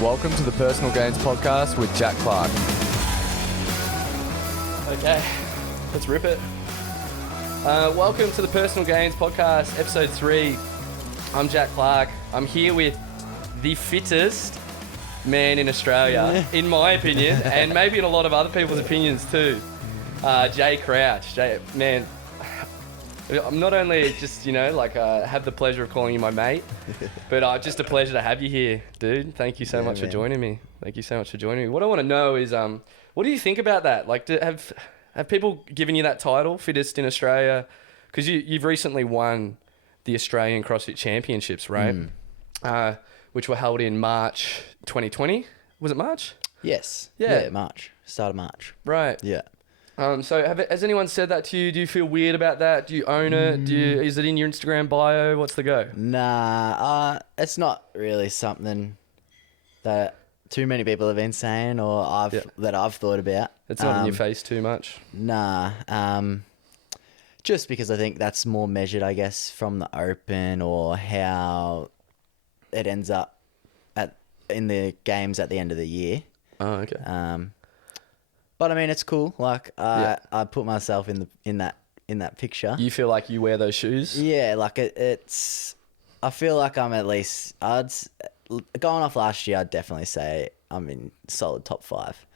Welcome to the Personal Gains Podcast with Jack Clark. Okay, let's rip it. Welcome to the Personal Gains Podcast, episode 3. I'm Jack Clark. I'm here with the fittest man in Australia, in my opinion, and maybe in a lot of other people's opinions too. Jay Crouch. Jay, man, I'm not only just, have the pleasure of calling you my mate, but just a pleasure to have you here, dude. Thank you so much for joining me. Thank you so much for joining me. What I want to know is, what do you think about that? Like, have people given you that title, fittest in Australia? Because you've recently won the Australian CrossFit Championships, right? Which were held in March 2020. Was it March? Yes. Yeah. March. Start of March. Right. Yeah. So has anyone said that to you? Do you feel weird about that? Do you own it? Is it in your Instagram bio? What's the go? Nah, it's not really something that too many people have been saying or that I've thought about. It's not in your face too much? Nah. Just because I think that's more measured, I guess, from the open or how it ends up in the games at the end of the year. Oh, okay. But I mean, it's cool. Like I put myself in that picture. You feel like you wear those shoes? Yeah, like it's. I feel like I'm at least. Going off last year, I'd definitely say I'm in solid top 5.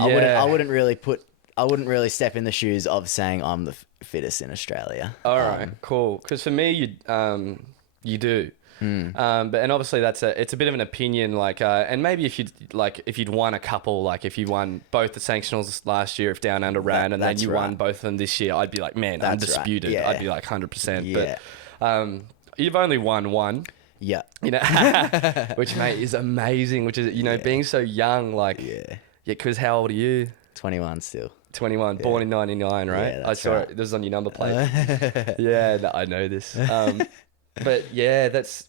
Yeah. I wouldn't really step in the shoes of saying I'm the fittest in Australia. All right, cool. Because for me, you do. But obviously it's a bit of an opinion, and maybe if you'd won a couple, like if you won both the sanctionals last year if Down Under ran, and then you won both of them this year, I'd be like, man, That's undisputed. right. Yeah. I'd be like 100%. Yeah. But you've only won one. Yeah. Which, mate, is amazing. Which is being so young, because how old are you? 21 still. 21, born in 99, right? Yeah, I that's saw right. it. This is on your number plate. Yeah, no, I know this. But yeah, that's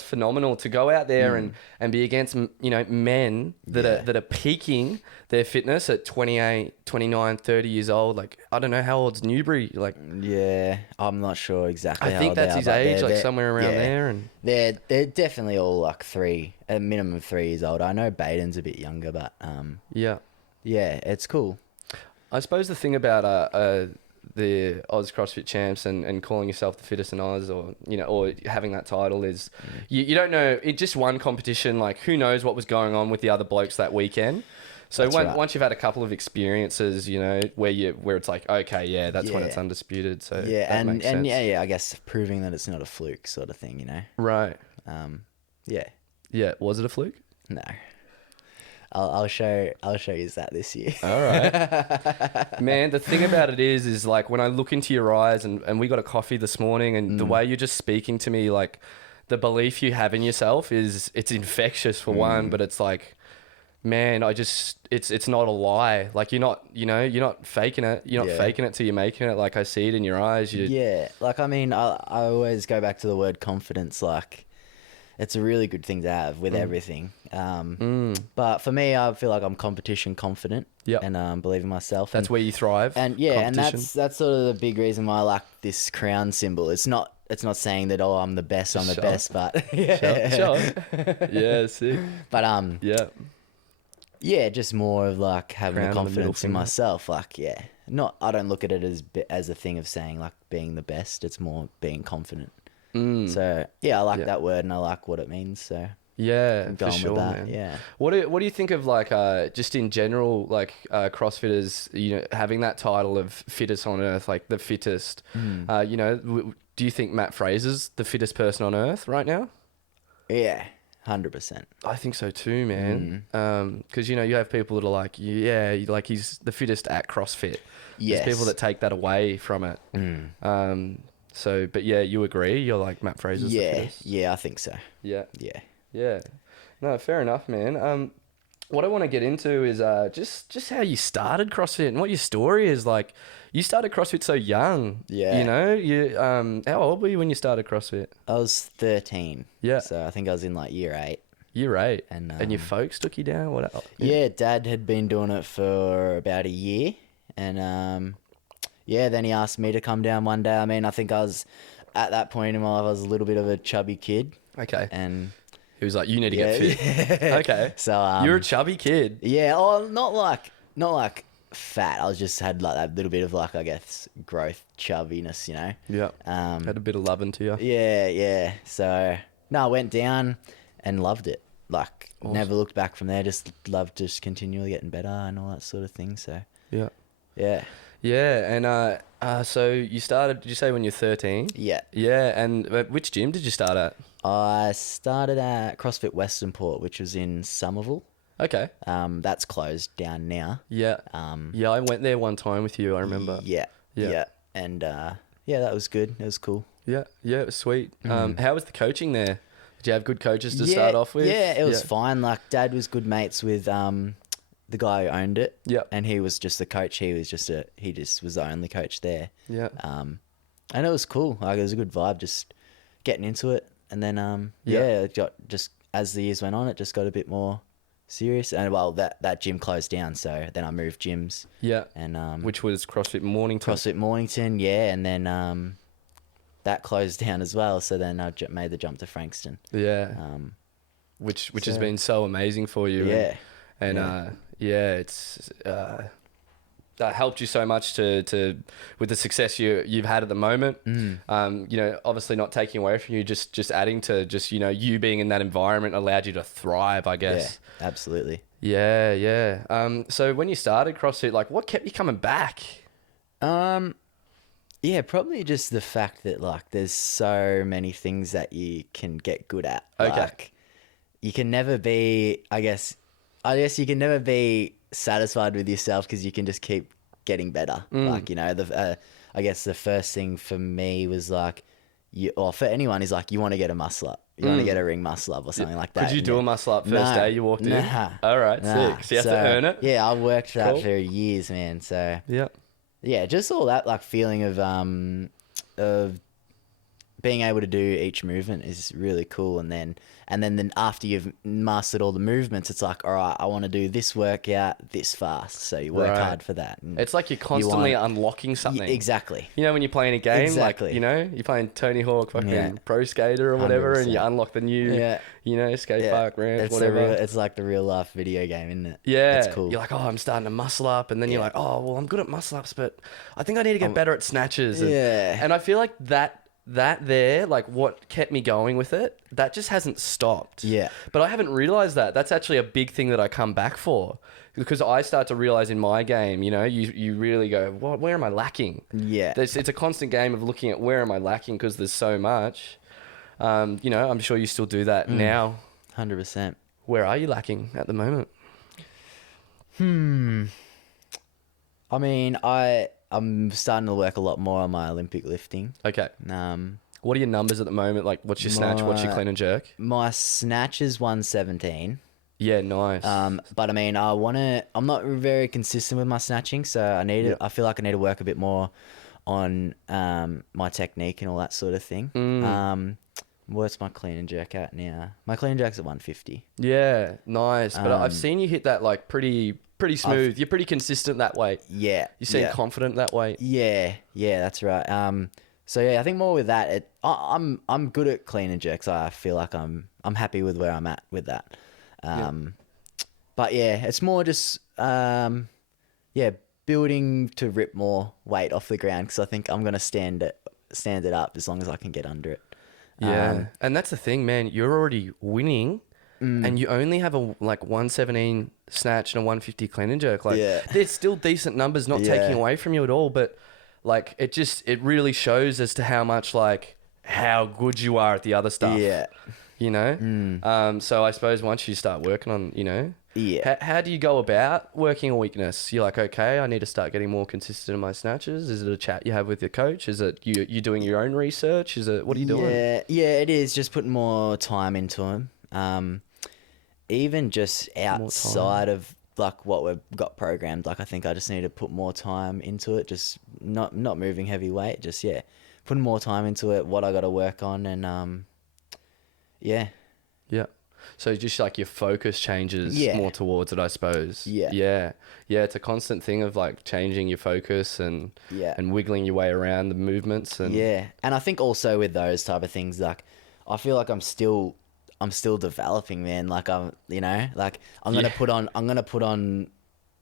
phenomenal to go out there and be against, men that are peaking their fitness at 28, 29, 30 years old. Like, I don't know, how old's Newbury? Like, yeah, I'm not sure exactly. I think that's his age, like somewhere around there. And they're definitely all like a minimum of 3 years old. I know Baden's a bit younger, but yeah, it's cool. I suppose the thing about the Oz CrossFit Champs and calling yourself the fittest in Oz, or having that title is you don't know. It just one competition. Like, who knows what was going on with the other blokes that weekend. So once you've had a couple of experiences, where it's like, okay, that's when it's undisputed. So and I guess proving that it's not a fluke sort of thing, Right. Yeah. Was it a fluke? No. I'll show you that this year. All right. Man, the thing about it is like when I look into your eyes and we got a coffee this morning and the way you're just speaking to me, like the belief you have in yourself it's infectious for one, but it's like, man, it's not a lie. Like you're not faking it. You're not faking it till you're making it. Like I see it in your eyes. Like, I mean, I always go back to the word confidence. Like, it's a really good thing to have with everything. But for me, I feel like I'm competition confident and believe in myself. That's where you thrive. And that's sort of the big reason why I like this crown symbol. It's not saying that, I'm the best, best, but Sure. Yeah, sick. But just more of like having Crown the confidence in finger. myself. Like, I don't look at it as a thing of saying like being the best. It's more being confident. So I like that word and I like what it means. So yeah, for going sure, with that. man. Yeah. What do you think of like just in general, like CrossFitters, having that title of fittest on earth, like the fittest? Do you think Matt Fraser's the fittest person on earth right now? Yeah. 100%. I think so too, man. Because you have people that are like, like he's the fittest at CrossFit. Yes. There's people that take that away from it. So, but you agree? You're like Matt Fraser's the fittest? Yeah, I think so. Yeah. Yeah. Yeah. No, fair enough, man. What I want to get into is just how you started CrossFit and what your story is. Like, you started CrossFit so young. Yeah. How old were you when you started CrossFit? I was 13. Yeah. So I think I was in like year 8. Year 8. And your folks took you down? What else? Yeah, Dad had been doing it for about a year. And then he asked me to come down one day. I mean, I think I was, at that point in my life, I was a little bit of a chubby kid. Okay. And He was like, you need to get fit. Okay. So you're a chubby kid. Yeah, not like fat. I was just had like that little bit of like, I guess, growth chubbiness, you know. Yeah. Had a bit of loving to you. Yeah. So no, I went down and loved it. Like never looked back from there. Just loved just continually getting better and all that sort of thing. So yeah. And so you started, did you say when you're 13? Yeah. And which gym did you start at? I started at CrossFit Westernport, which was in Somerville. Okay. That's closed down now. Yeah. I went there one time with you, I remember. Yeah. And that was good. It was cool. Yeah, it was sweet. How was the coaching there? Did you have good coaches to start off with? Yeah, it was fine. Like, Dad was good mates with the guy who owned it. Yeah. And he was just the coach. He was just the only coach there. Yeah. And it was cool. Like, it was a good vibe, just getting into it. And then it got just as the years went on, it just got a bit more serious. And well, that gym closed down, so then I moved gyms. Yeah. And which was CrossFit Mornington. CrossFit Mornington, yeah, and then that closed down as well. So then I made the jump to Frankston. Yeah. Which has been so amazing for you. Yeah. It's that helped you so much to with the success you've had at the moment. Obviously not taking away from you, just adding to just, you being in that environment allowed you to thrive, I guess. Yeah, absolutely. Yeah. So when you started CrossFit, like, what kept you coming back? Yeah, probably just the fact that, like, there's so many things that you can get good at. Okay. Like, you can never be, I guess you can never be satisfied with yourself because you can just keep getting better. Like, I guess the first thing for me was like, for anyone is like, you want to get a muscle up. You want to get a ring muscle up or something like that. Could you do a muscle up first day you walked in? All right, sick. So you have to earn it? Yeah, I worked that for years, man. So yeah, just all that like feeling of being able to do each movement is really cool. And then after you've mastered all the movements, it's like, all right, I want to do this workout this fast. So you work hard for that. And it's like you're constantly unlocking something. Exactly. You know, when you're playing a game, Exactly. like, you're playing Tony Hawk, fucking Pro Skater or whatever, 100%. and you unlock the new, skate park ramps, whatever. It's like the real life video game, isn't it? Yeah. It's cool. You're like, oh, I'm starting to muscle up. And then you're like, oh, well, I'm good at muscle ups, but I think I need to get better at snatches. And I feel like that there, like, what kept me going with it, that just hasn't stopped. Yeah. But I haven't realized that. That's actually a big thing that I come back for, because I start to realize in my game, you really go, where am I lacking? Yeah. It's a constant game of looking at where am I lacking, because there's so much. I'm sure you still do that now. 100%. Where are you lacking at the moment? I mean, I'm starting to work a lot more on my Olympic lifting. Okay. What are your numbers at the moment? Like, what's your snatch? What's your clean and jerk? My snatch is 117. Yeah, nice. But I mean, I'm not very consistent with my snatching, so I feel like I need to work a bit more on my technique and all that sort of thing. What's my clean and jerk at now? My clean and jerk's at 150. Yeah, nice. But I've seen you hit that like pretty smooth. You're pretty consistent that way. Yeah. You seem confident that way. Yeah, that's right. So yeah, I think more with that. I'm good at clean and jerks. I feel like I'm happy with where I'm at with that. But yeah, it's more just building to rip more weight off the ground, because I think I'm gonna stand it up as long as I can get under it. Yeah, and that's the thing, man. You're already winning, and you only have a 117 snatch and a 150 clean and jerk. Like, they're still decent numbers, not taking away from you at all. But like, it really shows as to how much how good you are at the other stuff. Yeah, So I suppose once you start working on, how do you go about working a weakness? You're like, okay, I need to start getting more consistent in my snatches. Is it a chat you have with your coach? Is it you doing your own research? What are you doing? Yeah, it is just putting more time into them. Even just outside of like what we've got programmed, like I think I just need to put more time into it. Just not moving heavy weight. Just putting more time into it. What I got to work on, and Yeah. So just like your focus changes more towards it, I suppose. Yeah. It's a constant thing of like changing your focus and wiggling your way around the movements. And and I think also with those type of things, like I feel like I'm still developing, man. Like I'm gonna put on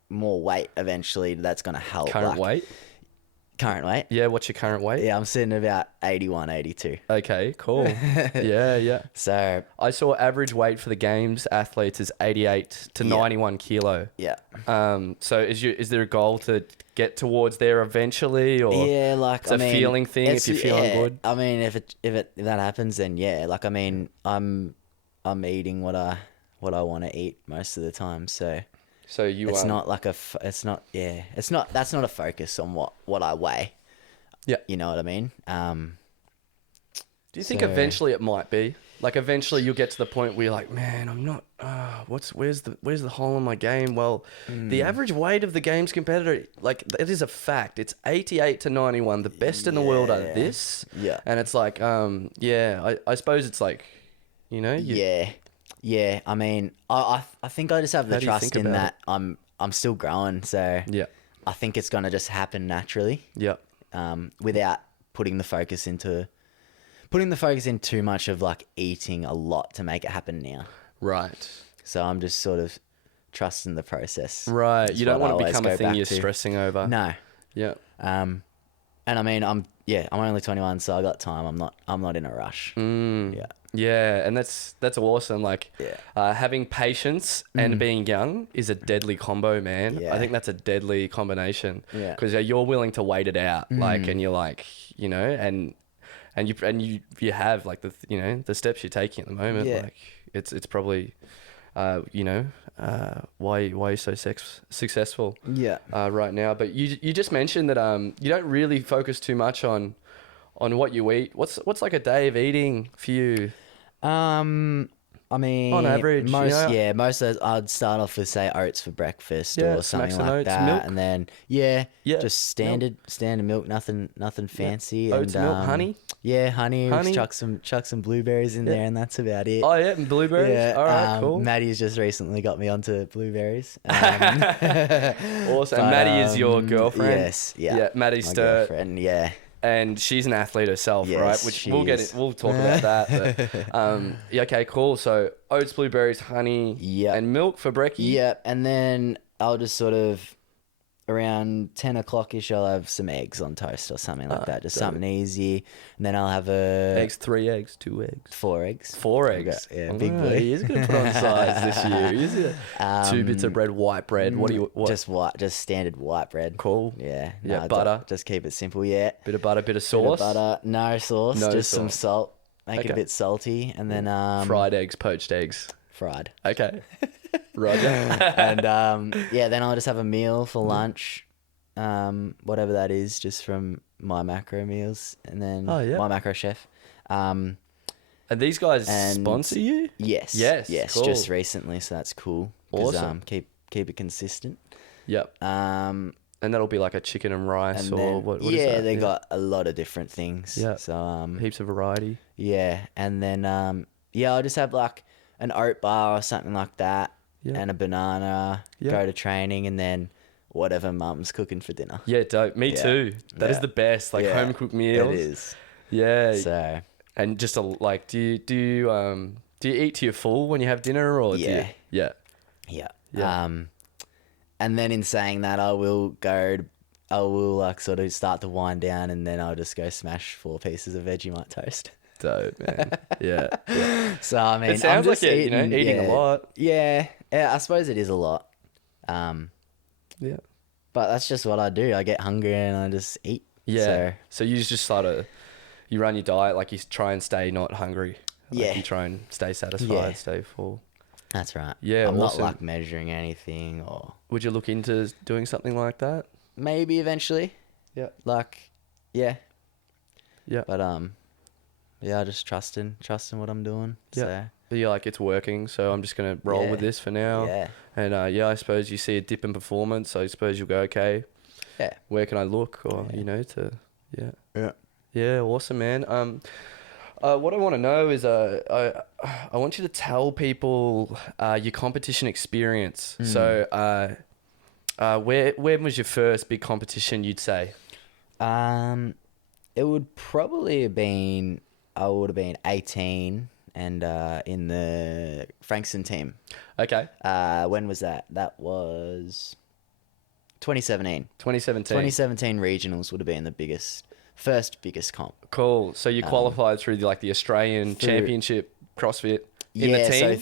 more weight eventually. That's gonna help. Current weight? Current weight? Yeah, what's your current weight? Yeah, I'm sitting at about 81, 82. Okay, cool. Yeah. So I saw average weight for the games athletes is 88 to 91 kilo. yeah. So is there a goal to get towards there eventually, or Yeah, like it's a feeling thing if you're feeling good? I mean, if that happens, then yeah. Like I mean, I'm eating what I want to eat most of the time. So you it's not like that's not a focus on what I weigh. Yeah, you know what I mean. Do you think eventually it might be? Like eventually you'll get to the point where you're like, man, I'm not. Where's the hole in my game? Well, the average weight of the games competitor, like it is a fact. It's 88 to 91. The best in the world are this. Yeah. And it's like, I suppose it's like, you know. Yeah. I mean, I think I just have the trust in that I'm still growing. So Yeah. I think it's gonna just happen naturally. Yeah. Without putting the focus in too much of like eating a lot to make it happen now. Right. So I'm just sort of trusting the process. Right. That's You don't what want I to become a always go thing back you're to. stressing over. No. Yeah. And I mean, I'm only 21, so I got time. I'm not in a rush. Yeah. Yeah, and that's awesome. Like, having patience and being young is a deadly combo, man. Yeah. I think that's a deadly combination. Yeah. Because you're willing to wait it out, like, and you're like, you know, and you have like the steps you're taking at the moment. Yeah. Like, it's probably, why you're so successful. Yeah. Right now. But you just mentioned that you don't really focus too much on what you eat. What's like a day of eating for you? I mean, On average, most yeah. most of those I'd start off with say oats for breakfast Yeah, or something smacks and like oats, that, milk? and then just standard milk, nothing fancy. Oats, and, milk, honey? Yeah, honey. Honey? Chuck some blueberries in there, and that's about it. Oh yeah, and blueberries. Yeah, All right, cool. Maddie's just recently got me onto blueberries. Awesome. And Maddie is your girlfriend. Yes, yeah. Maddie's my girlfriend. Yeah. and she's an athlete herself, Yes, right? Which she we'll is. we'll talk about that. But, okay, cool. So oats, blueberries, honey, and milk for brekkie. Yep, and then I'll just sort of around 10 o'clock-ish, I'll have some eggs on toast or something like that. Just something easy. And then I'll have eggs, 3 eggs, 2 eggs. 4 eggs. 4 eggs. Yeah, big boy. He is going to put on size this year. Is it? 2 bits of bread, white bread. What? Just standard white bread. Cool. Yeah. Yeah, butter. Just keep it simple, yeah. Bit of butter, bit of sauce. Bit of butter. No sauce, just some salt. Make it a bit salty. And then... fried eggs, poached eggs. Fried. Okay. Roger. And then I'll just have a meal for lunch. Whatever that is, just from my macro meals, and then my macro chef. And these guys sponsor you? Yes, cool. just recently, so that's cool. Awesome. Keep it consistent. Yep. And that'll be like a chicken and rice, or what is that? Yeah, they got a lot of different things. Yeah. So heaps of variety. Yeah, and then I'll just have like an oat bar or something like that, and a banana. Go to training, and then whatever mum's cooking for dinner. Yeah, dope. Me too. That is the best. Like home cooked meals. It is. Yeah. So. And just like, do you eat to your full when you have dinner, or Yeah. Yeah. And then in saying that, I will like sort of start to wind down, and then I'll just go smash 4 pieces of Vegemite toast. Dope, man. Yeah. So I mean, it sounds I'm just like eating a lot. Yeah, I suppose it is a lot. Yeah. But that's just what I do. I get hungry and I just eat. Yeah. So you just you run your diet, like you try and stay not hungry. Like you try and stay satisfied, stay full. That's right. Yeah, I'm awesome. not like measuring anything or... Would you look into doing something like that? Maybe eventually. Yeah. Yeah. But I just trusting what I'm doing. Yeah. So. But you're like, it's working, so I'm just going to roll with this for now. Yeah. And I suppose you see a dip in performance, so I suppose you'll go, okay, yeah, where can I look? Or, Yeah, awesome, man. What I want to know is I want you to tell people your competition experience. So where was your first big competition, you'd say? It would probably have been, I would have been 18, and in the Frankston team. Okay. When was that? That was 2017. 2017 regionals would have been first biggest comp. Cool. So you qualified through the Australian Championship CrossFit in the team?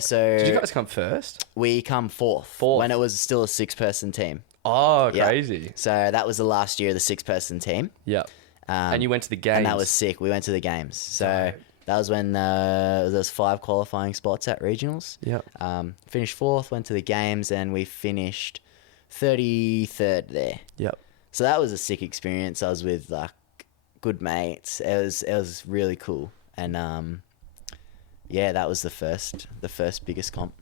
So Did you guys come first? We come fourth when it was still a 6-person team. Oh, crazy. Yep. So that was the last year of the 6-person team. Yeah. And you went to the games. And that was sick. We went to the games. So that was when there was 5 qualifying spots at regionals. Yeah. Finished fourth, went to the games, and we finished 33rd there. Yep. So that was a sick experience. I was with like good mates. It was really cool. And that was the first biggest comp.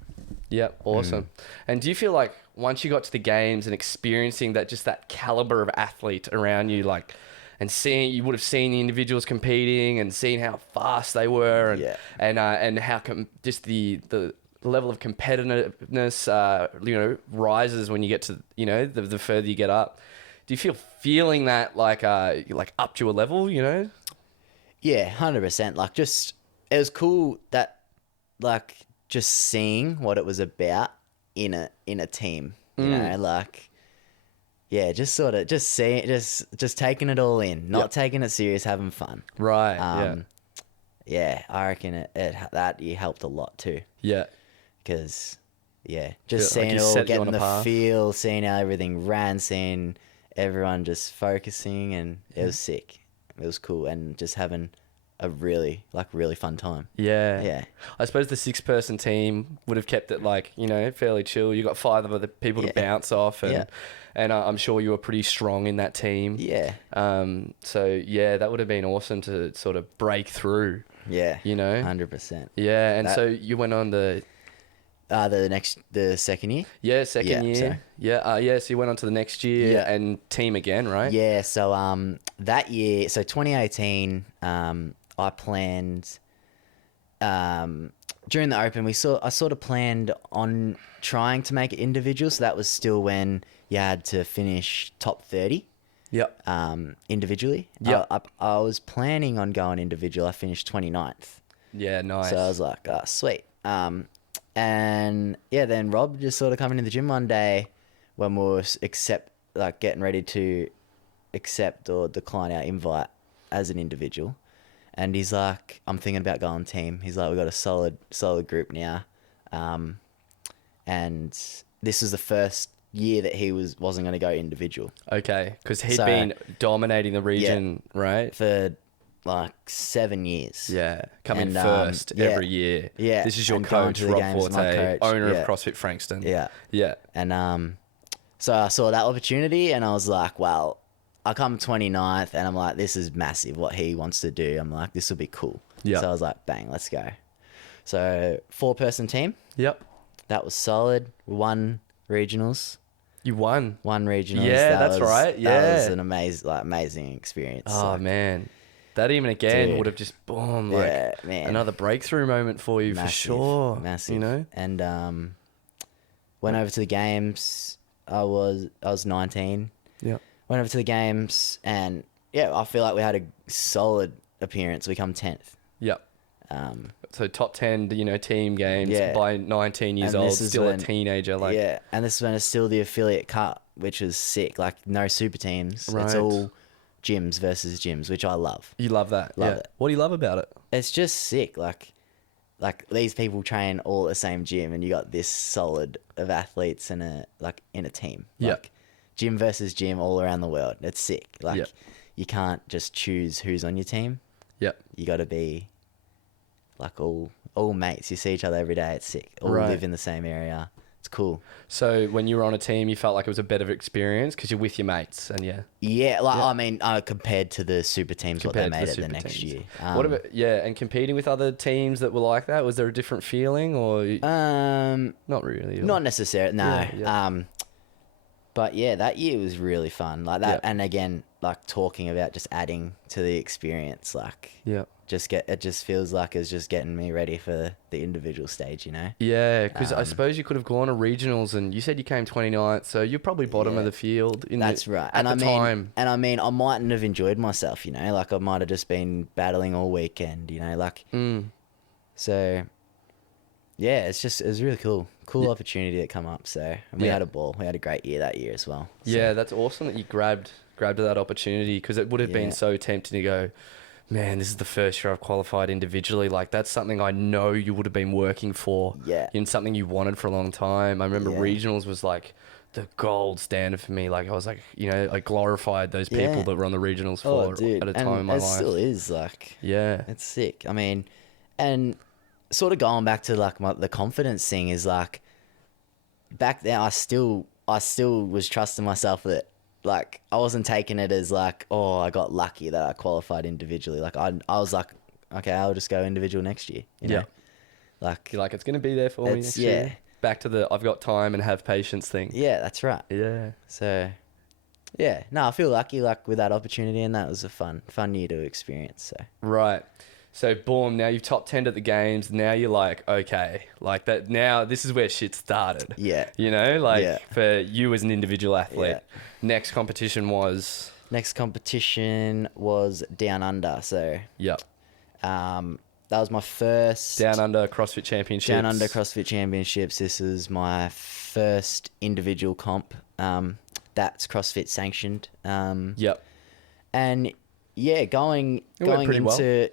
Yeah, awesome. And do you feel like once you got to the games and experiencing that caliber of athlete around you, like, and you would have seen the individuals competing and seen how fast they were, and how just the level of competitiveness, rises when you get to, the further you get up. Do you feeling that like up to a level, Yeah, 100%. Like, just, it was cool that, like, just seeing what it was about in a team, just sort of just seeing, just taking it all in, not taking it serious, having fun. Right. I reckon that helped a lot too. Yeah. Because just seeing it all, getting the feel, seeing how everything ran, seeing everyone just focusing, and it was sick. It was cool, and just having a really fun time. Yeah. I suppose the 6-person team would have kept it fairly chill. You got 5 other people to bounce off, and I'm sure you were pretty strong in that team. Yeah. So that would have been awesome to sort of break through. Yeah. 100%. Yeah, and so you went on the second year. Yeah, second year. Sorry. So you went on to the next year and team again, right? Yeah. So that year, so 2018, I planned during the Open. I sort of planned on trying to make it individual. So that was still when you had to finish top 30. Yep. Individually. Yep. I was planning on going individual. I finished 29th. Yeah, nice. So I was like, oh, sweet. And then Rob just sort of coming in the gym one day when we were getting ready to accept or decline our invite as an individual. And he's like, I'm thinking about going team. He's like, we've got a solid group now. And this was the first year that he wasn't going to go individual. Okay, because he'd been dominating the region, right? For like 7 years. Yeah, coming first every year. Yeah. This is your coach, Rob Forte, owner of CrossFit Frankston. Yeah. Yeah. And so I saw that opportunity and I was like, well, I come 29th and I'm like, this is massive what he wants to do. I'm like, this will be cool. Yeah. So I was like, bang, let's go. So 4-person team. Yep. That was solid. We won regionals. You won. One regionals. Yeah, that's right. Yeah. That was an amazing experience. Oh, man. That even again would have just boom, another breakthrough moment for you, for sure. Massive. And went over to the games. I was 19. Yeah. Went over to the games and I feel like we had a solid appearance. We come 10th. Yep. So top 10, team games by 19 years old, still a teenager. And this is when it's still the affiliate cut, which is sick. Like no super teams. Right. It's all gyms versus gyms, which I love. You love that. Love it. What do you love about it? It's just sick. Like these people train all at the same gym, and you got this solid of athletes in a team. Like gym versus gym all around the world. It's sick. You can't just choose who's on your team. Yep. You got to be like all mates. You see each other every day. It's sick. All live in the same area. It's cool. So when you were on a team, you felt like it was a better experience because you're with your mates, and I mean, compared to the super teams, what they made it the next year. What about and competing with other teams that were like that? Was there a different feeling, or not really? Not necessarily. No. But that year was really fun. Like that, and again, like talking about just adding to the experience. Like it just feels like it's just getting me ready for the individual stage, Yeah, because I suppose you could have gone to regionals, and you said you came 29th, so you're probably bottom of the field. That's right. At the time. And I mean, I mightn't have enjoyed myself, like I might have just been battling all weekend, like So yeah, it was really cool opportunity that come up. So and we had a ball. We had a great year that year as well. So. Yeah, that's awesome that you grabbed that opportunity, because it would have been so tempting to go, man, this is the first year I've qualified individually. Like, that's something I know you would have been working for. Yeah. In something you wanted for a long time. I remember regionals was like the gold standard for me. Like, I was like, you know, I glorified those people that were on the regionals for at a time in my life. It still is, like, yeah, it's sick. I mean, and sort of going back to like the confidence thing is like, back then I still was trusting myself that, like, I wasn't taking it as like, oh, I got lucky that I qualified individually. Like, I was like, okay, I'll just go individual next year. You know? Like, you're like, it's going to be there for me next year. Back to the I've got time and have patience thing. Yeah, that's right. Yeah. So, yeah. No, I feel lucky, like, with that opportunity, and that was a fun year to experience. So. Right. So, boom, now you've top 10 at the games. Now you're like, okay, like that. Now this is where shit started. Yeah. You know, like for you as an individual athlete. Yeah. Next competition was Down Under. So, yep. That was my first Down Under CrossFit Championships. Down Under CrossFit Championships. This is my first individual comp. That's CrossFit sanctioned. Yep. And yeah, going into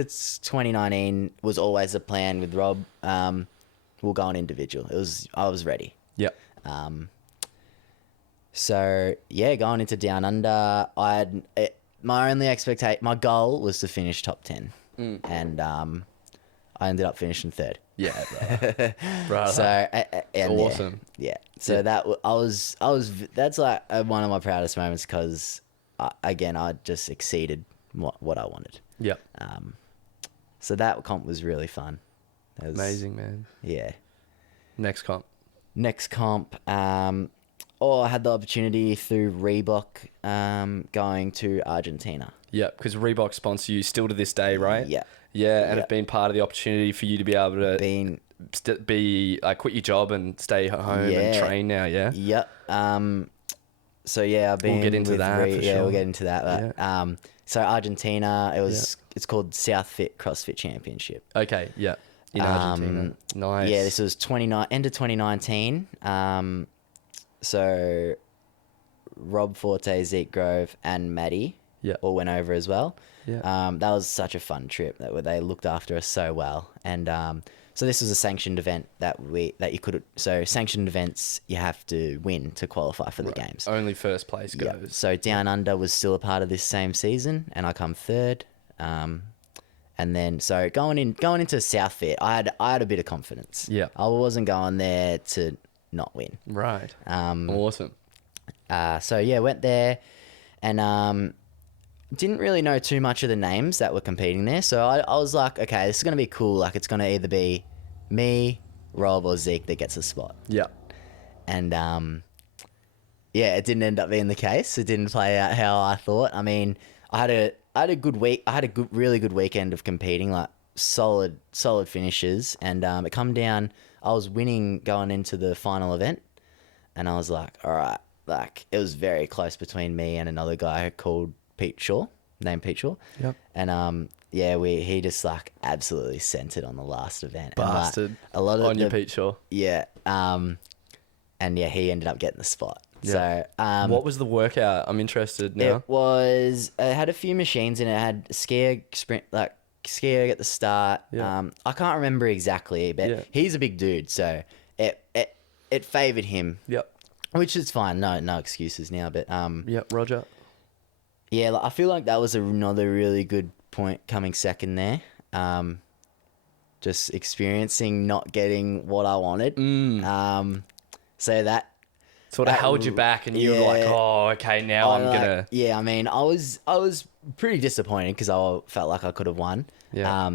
2019 was always a plan with Rob. We'll go on individual. I was ready. Yep. So yeah, going into Down Under, my goal was to finish top 10, and I ended up finishing third. Yeah, right. So and awesome. Yeah. So that's like one of my proudest moments, because I just exceeded what I wanted. Yep. So that comp was really fun. It was amazing, man. Yeah. Next comp. I had the opportunity through Reebok going to Argentina. Yeah, because Reebok sponsor you still to this day, right? Yeah. Yeah, and it's been part of the opportunity for you to be able to be like, quit your job and stay at home and train now, yeah? Yep. So yeah, I've been. We'll get into that. For sure. We'll get into that. But, so Argentina, it's called Southfit CrossFit Championship. Okay, yeah. In Argentina. Nice. Yeah, this was end of 2019. So Rob Forte, Zeke Grove, and Maddie all went over as well. Yeah. That was such a fun trip. They looked after us so well. And so this was a sanctioned event so sanctioned events you have to win to qualify for the games. Only first place goes. Yep. So Down Under was still a part of this same season, and I come third. And then so going into Southfit, I had a bit of confidence. Yeah. I wasn't going there to not win. Right. Awesome. So yeah, went there, and didn't really know too much of the names that were competing there. So I was like, okay, this is gonna be cool. Like, it's gonna either be me, Rob, or Zeke that gets a spot. Yeah. And it didn't end up being the case. It didn't play out how I thought. I mean, I had a good week. I had a really good weekend of competing, like solid finishes, and it come down. I was winning going into the final event, and I was like, all right, like, it was very close between me and another guy called named Pete Shaw. Yep. And he just like absolutely sent it on the last event. Bastard. And, like, a lot of on your Pete Shaw. Yeah. And he ended up getting the spot. Yeah. So, what was the workout? I'm interested now. It had a few machines in it. It had skier sprint, like skier at the start. Yeah. I can't remember exactly, but he's a big dude, so it favored him. Yep. Which is fine. No excuses now, but Yep, Roger. Yeah, like, I feel like that was another really good point coming second there. Just experiencing not getting what I wanted. So that sort of held you back, and you were like, "Oh, okay, now I'm gonna." Yeah, I mean, I was pretty disappointed because I felt like I could have won. Yeah.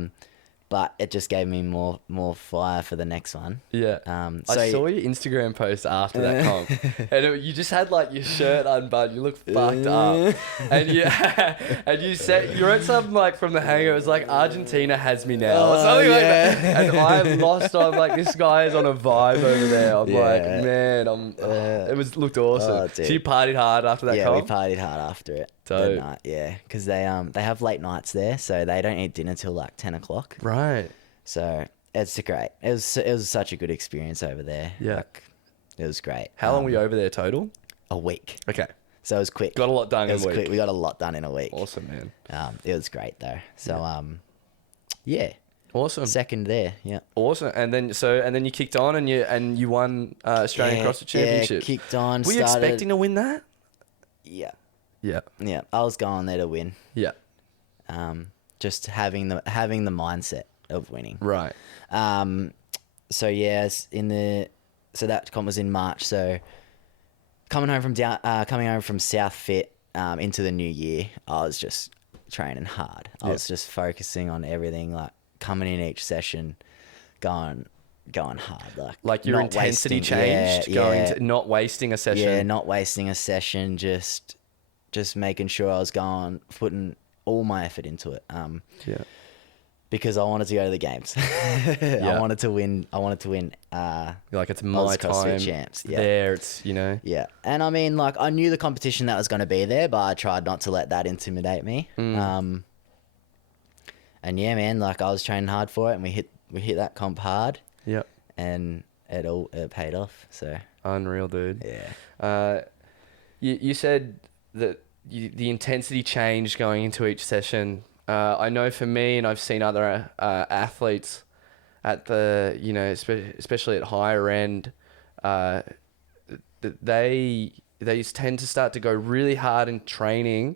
But it just gave me more fire for the next one. Yeah. I saw your Instagram post after that comp, and you just had like your shirt unbuttoned. You look fucked up, and you said you wrote something like from the hangar. It was like, Argentina has me now, or something like that. And I lost. I'm like, this guy is on a vibe over there. I'm like, man, it looked awesome. So you partied hard after that comp? Yeah, we partied hard after it. Dope. Night, yeah, because they have late nights there, so they don't eat dinner till like 10 o'clock. Right. Right. So it's great. It was such a good experience over there. Yeah. Like, it was great. How long were you over there total? A week. Okay. So it was quick. Got a lot done It in was a week. quick. We got a lot done in a week. Awesome, man. It was great though. So yeah. Awesome. Second there. Yeah. Awesome. And then you kicked on and you won Australian CrossFit Championship. Yeah, kicked on. Were you expecting to win that? Yeah. Yeah. Yeah. I was going there to win. Yeah. Just having the mindset of winning. Right. So yes, so that comp was in March. So coming home from South Fit into the new year, I was just training hard. I was just focusing on everything, like coming in each session, going hard, like your intensity changed, not wasting a session. Yeah, not wasting a session. Just making sure I was putting all my effort into it. Because I wanted to go to the games. I wanted to win. Like, it's my Oz time. CrossFit Champs. Yeah. There, it's, Yeah, and I mean, like, I knew the competition that was going to be there, but I tried not to let that intimidate me. And yeah, man, like, I was training hard for it, and we hit that comp hard. Yep. And it paid off. So unreal, dude. yeah. You said that the intensity changed going into each session. I know for me, and I've seen other athletes at the, especially at higher end, they tend to start to go really hard in training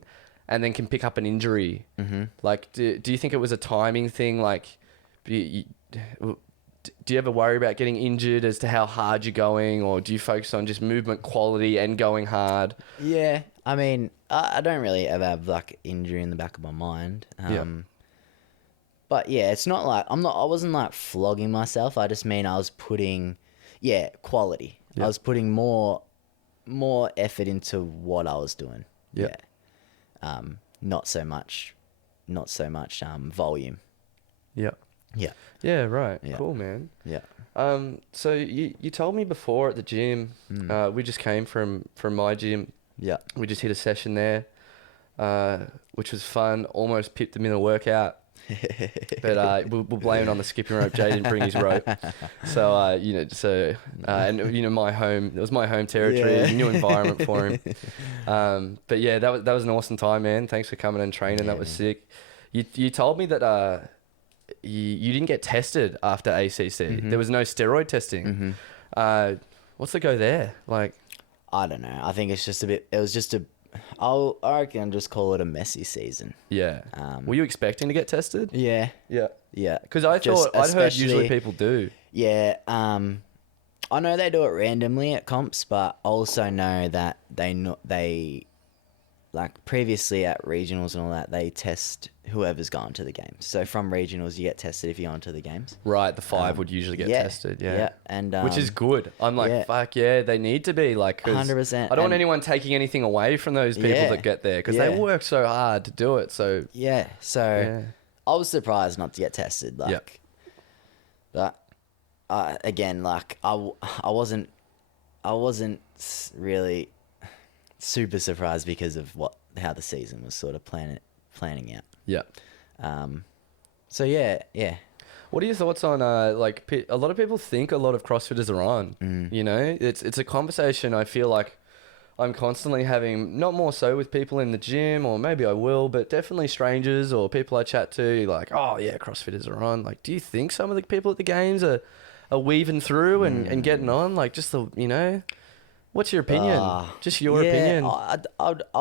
and then can pick up an injury. Mm-hmm. Like, do you think it was a timing thing? Like, do you ever worry about getting injured as to how hard you're going, or do you focus on just movement quality and going hard? Yeah, I mean, I don't really ever have, like, injury in the back of my mind. But yeah, it's not like I wasn't like flogging myself. I just mean I was putting, quality. Yep. I was putting more effort into what I was doing. Yep. Yeah. Not so much volume. Yeah. Yeah. Yeah, right. Yeah. Cool, man. Yeah. So you told me before at the gym, we just came from my gym. Yeah. We just hit a session there, which was fun. Almost pipped them in a workout. But we'll blame it on the skipping rope. Jay didn't bring his rope. So, my home, it was my home territory, new environment for him. But yeah, that was an awesome time, man. Thanks for coming and training. That was sick. You told me that you didn't get tested after ACC. Mm-hmm. There was no steroid testing. Mm-hmm. What's the go there? Like, I don't know. I think it's just I reckon just call it a messy season. Yeah. Were you expecting to get tested? Yeah. Yeah. Yeah. Because I'd heard usually people do. Yeah. I know they do it randomly at comps, but I also know that they like previously at regionals and all that, they test whoever's gone to the games. So from regionals, you get tested if you go on to the games. Right, the 5 would usually get tested. Yeah, and which is good. I'm like, fuck yeah, they need to be like, 100%. I don't want anyone taking anything away from those people that get there because they work so hard to do it. So I was surprised not to get tested. Like, but again, like I wasn't really super surprised because of how the season was sort of planning out. Yeah. So yeah. What are your thoughts on like a lot of people think a lot of CrossFitters are on. It's a conversation I feel like I'm constantly having, not more so with people in the gym, or maybe I will, but definitely strangers or people I chat to, like, oh yeah, CrossFitters are on. Like, do you think some of the people at the games are weaving through and getting on? Like, just what's your opinion? Just your opinion. I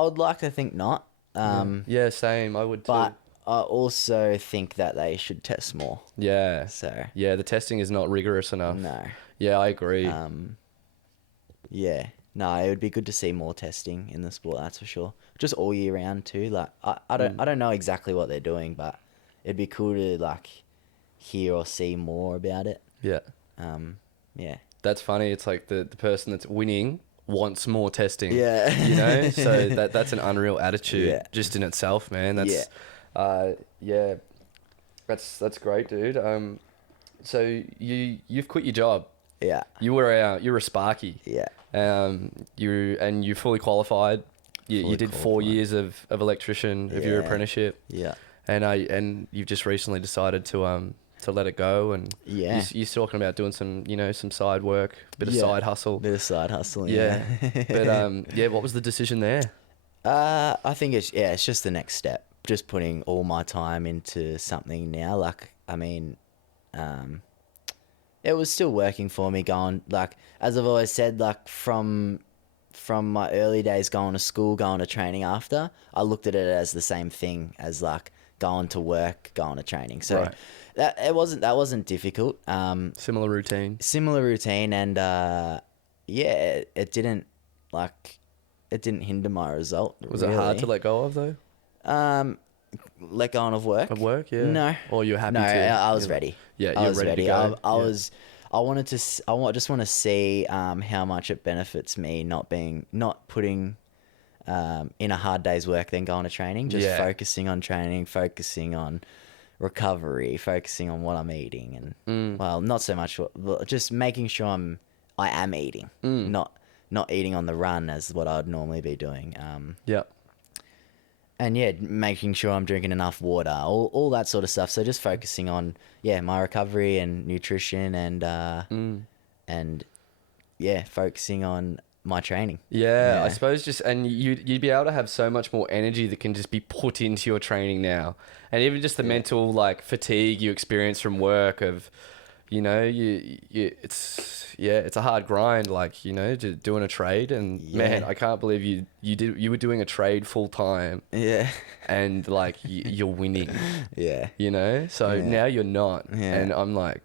would like to think not. Yeah, same. I would too. But I also think that they should test more. Yeah. So. Yeah, the testing is not rigorous enough. No. Yeah, I agree. Yeah. No, it would be good to see more testing in the sport. That's for sure. Just all year round too. Like I don't know exactly what they're doing, but it'd be cool to like hear or see more about it. Yeah. Yeah. That's funny. It's like the person that's winning wants more testing. Yeah. So that's an unreal attitude just in itself, man. That's that's great, dude. So you've quit your job. Yeah. You were a Sparky. Yeah. You fully qualified. You did 4 years of electrician of your apprenticeship. Yeah. And you've just recently decided to to let it go. And Yeah. you're talking about doing some, some side work, bit of side hustle. Bit of side hustle. Yeah. But what was the decision there? I think it's just the next step. Just putting all my time into something now. Like, I mean, it was still working for me going, like, as I've always said, like, from my early days going to school, going to training after, I looked at it as the same thing as, like, going to work, going to training. So Right. that wasn't difficult. Similar routine. And, it didn't hinder my result. Was it hard to let go of, though? Let go on of work. Of work, yeah. No. Or you're happy No, to? I was ready. Yeah, I was ready. to go. I just want to see how much it benefits me not putting in a hard day's work, then going to training. Just focusing on training, focusing on recovery, focusing on what I'm eating, and well, not so much, just making sure I am eating, not eating on the run as what I'd normally be doing. And making sure I'm drinking enough water, all that sort of stuff. So just focusing on my recovery and nutrition, and focusing on my training. Yeah, I suppose and you'd be able to have so much more energy that can just be put into your training now, and even just the mental like fatigue you experience from work of, it's a hard grind, like, doing a trade, and man, I can't believe you were doing a trade full time. Yeah. And like you're winning. Yeah. So now you're not. Yeah. And I'm like,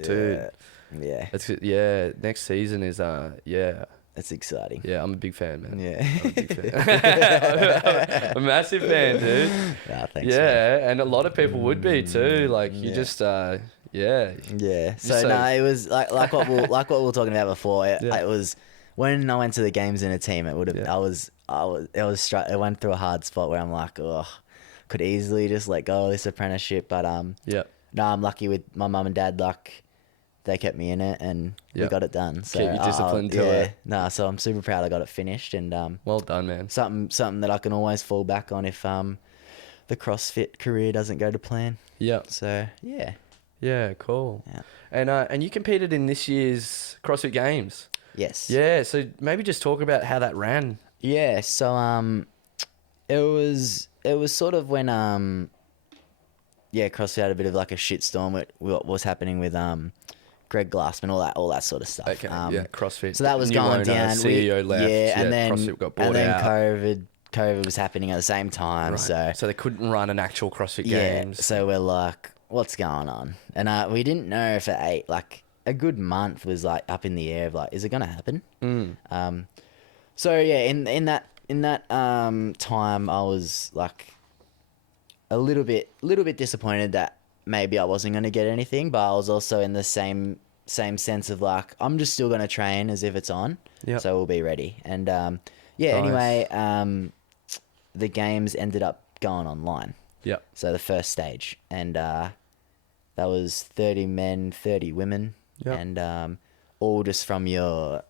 dude. Yeah. Next season is It's exciting. Yeah, I'm a big fan, man. Yeah. I'm a big fan. I'm a massive fan, dude. Thanks. Yeah, man. and a lot of people would be too. Like you just Yeah. So no, it was like what we were talking about before. It was when I went to the games in a team. It would have. It went through a hard spot where I'm like, could easily just let go of this apprenticeship. But no, I'm lucky with my mum and dad. Like, they kept me in it, and we got it done. So keep you disciplined to it. No, so I'm super proud I got it finished, and well done, man. Something that I can always fall back on if the CrossFit career doesn't go to plan. Yeah. So yeah. Yeah, cool. Yeah. And you competed in this year's CrossFit Games. Yes. Yeah, so maybe just talk about how that ran. Yeah, so it was sort of when CrossFit had a bit of like a shitstorm with what was happening with Greg Glassman, all that sort of stuff. Okay, CrossFit. So that was going owner, down. CEO left. And then CrossFit got bought out. COVID was happening at the same time. Right. So they couldn't run an actual CrossFit Games. So we're like, what's going on? And we didn't know if a good month was like up in the air of like, is it gonna happen? So in that time, I was like a little bit disappointed that maybe I wasn't gonna get anything, but I was also in the same sense of like, I'm just still gonna train as if it's on, so we'll be ready. And nice. Anyway, the games ended up going online. Yeah. So the first stage, and that was 30 men, 30 women, and all just from your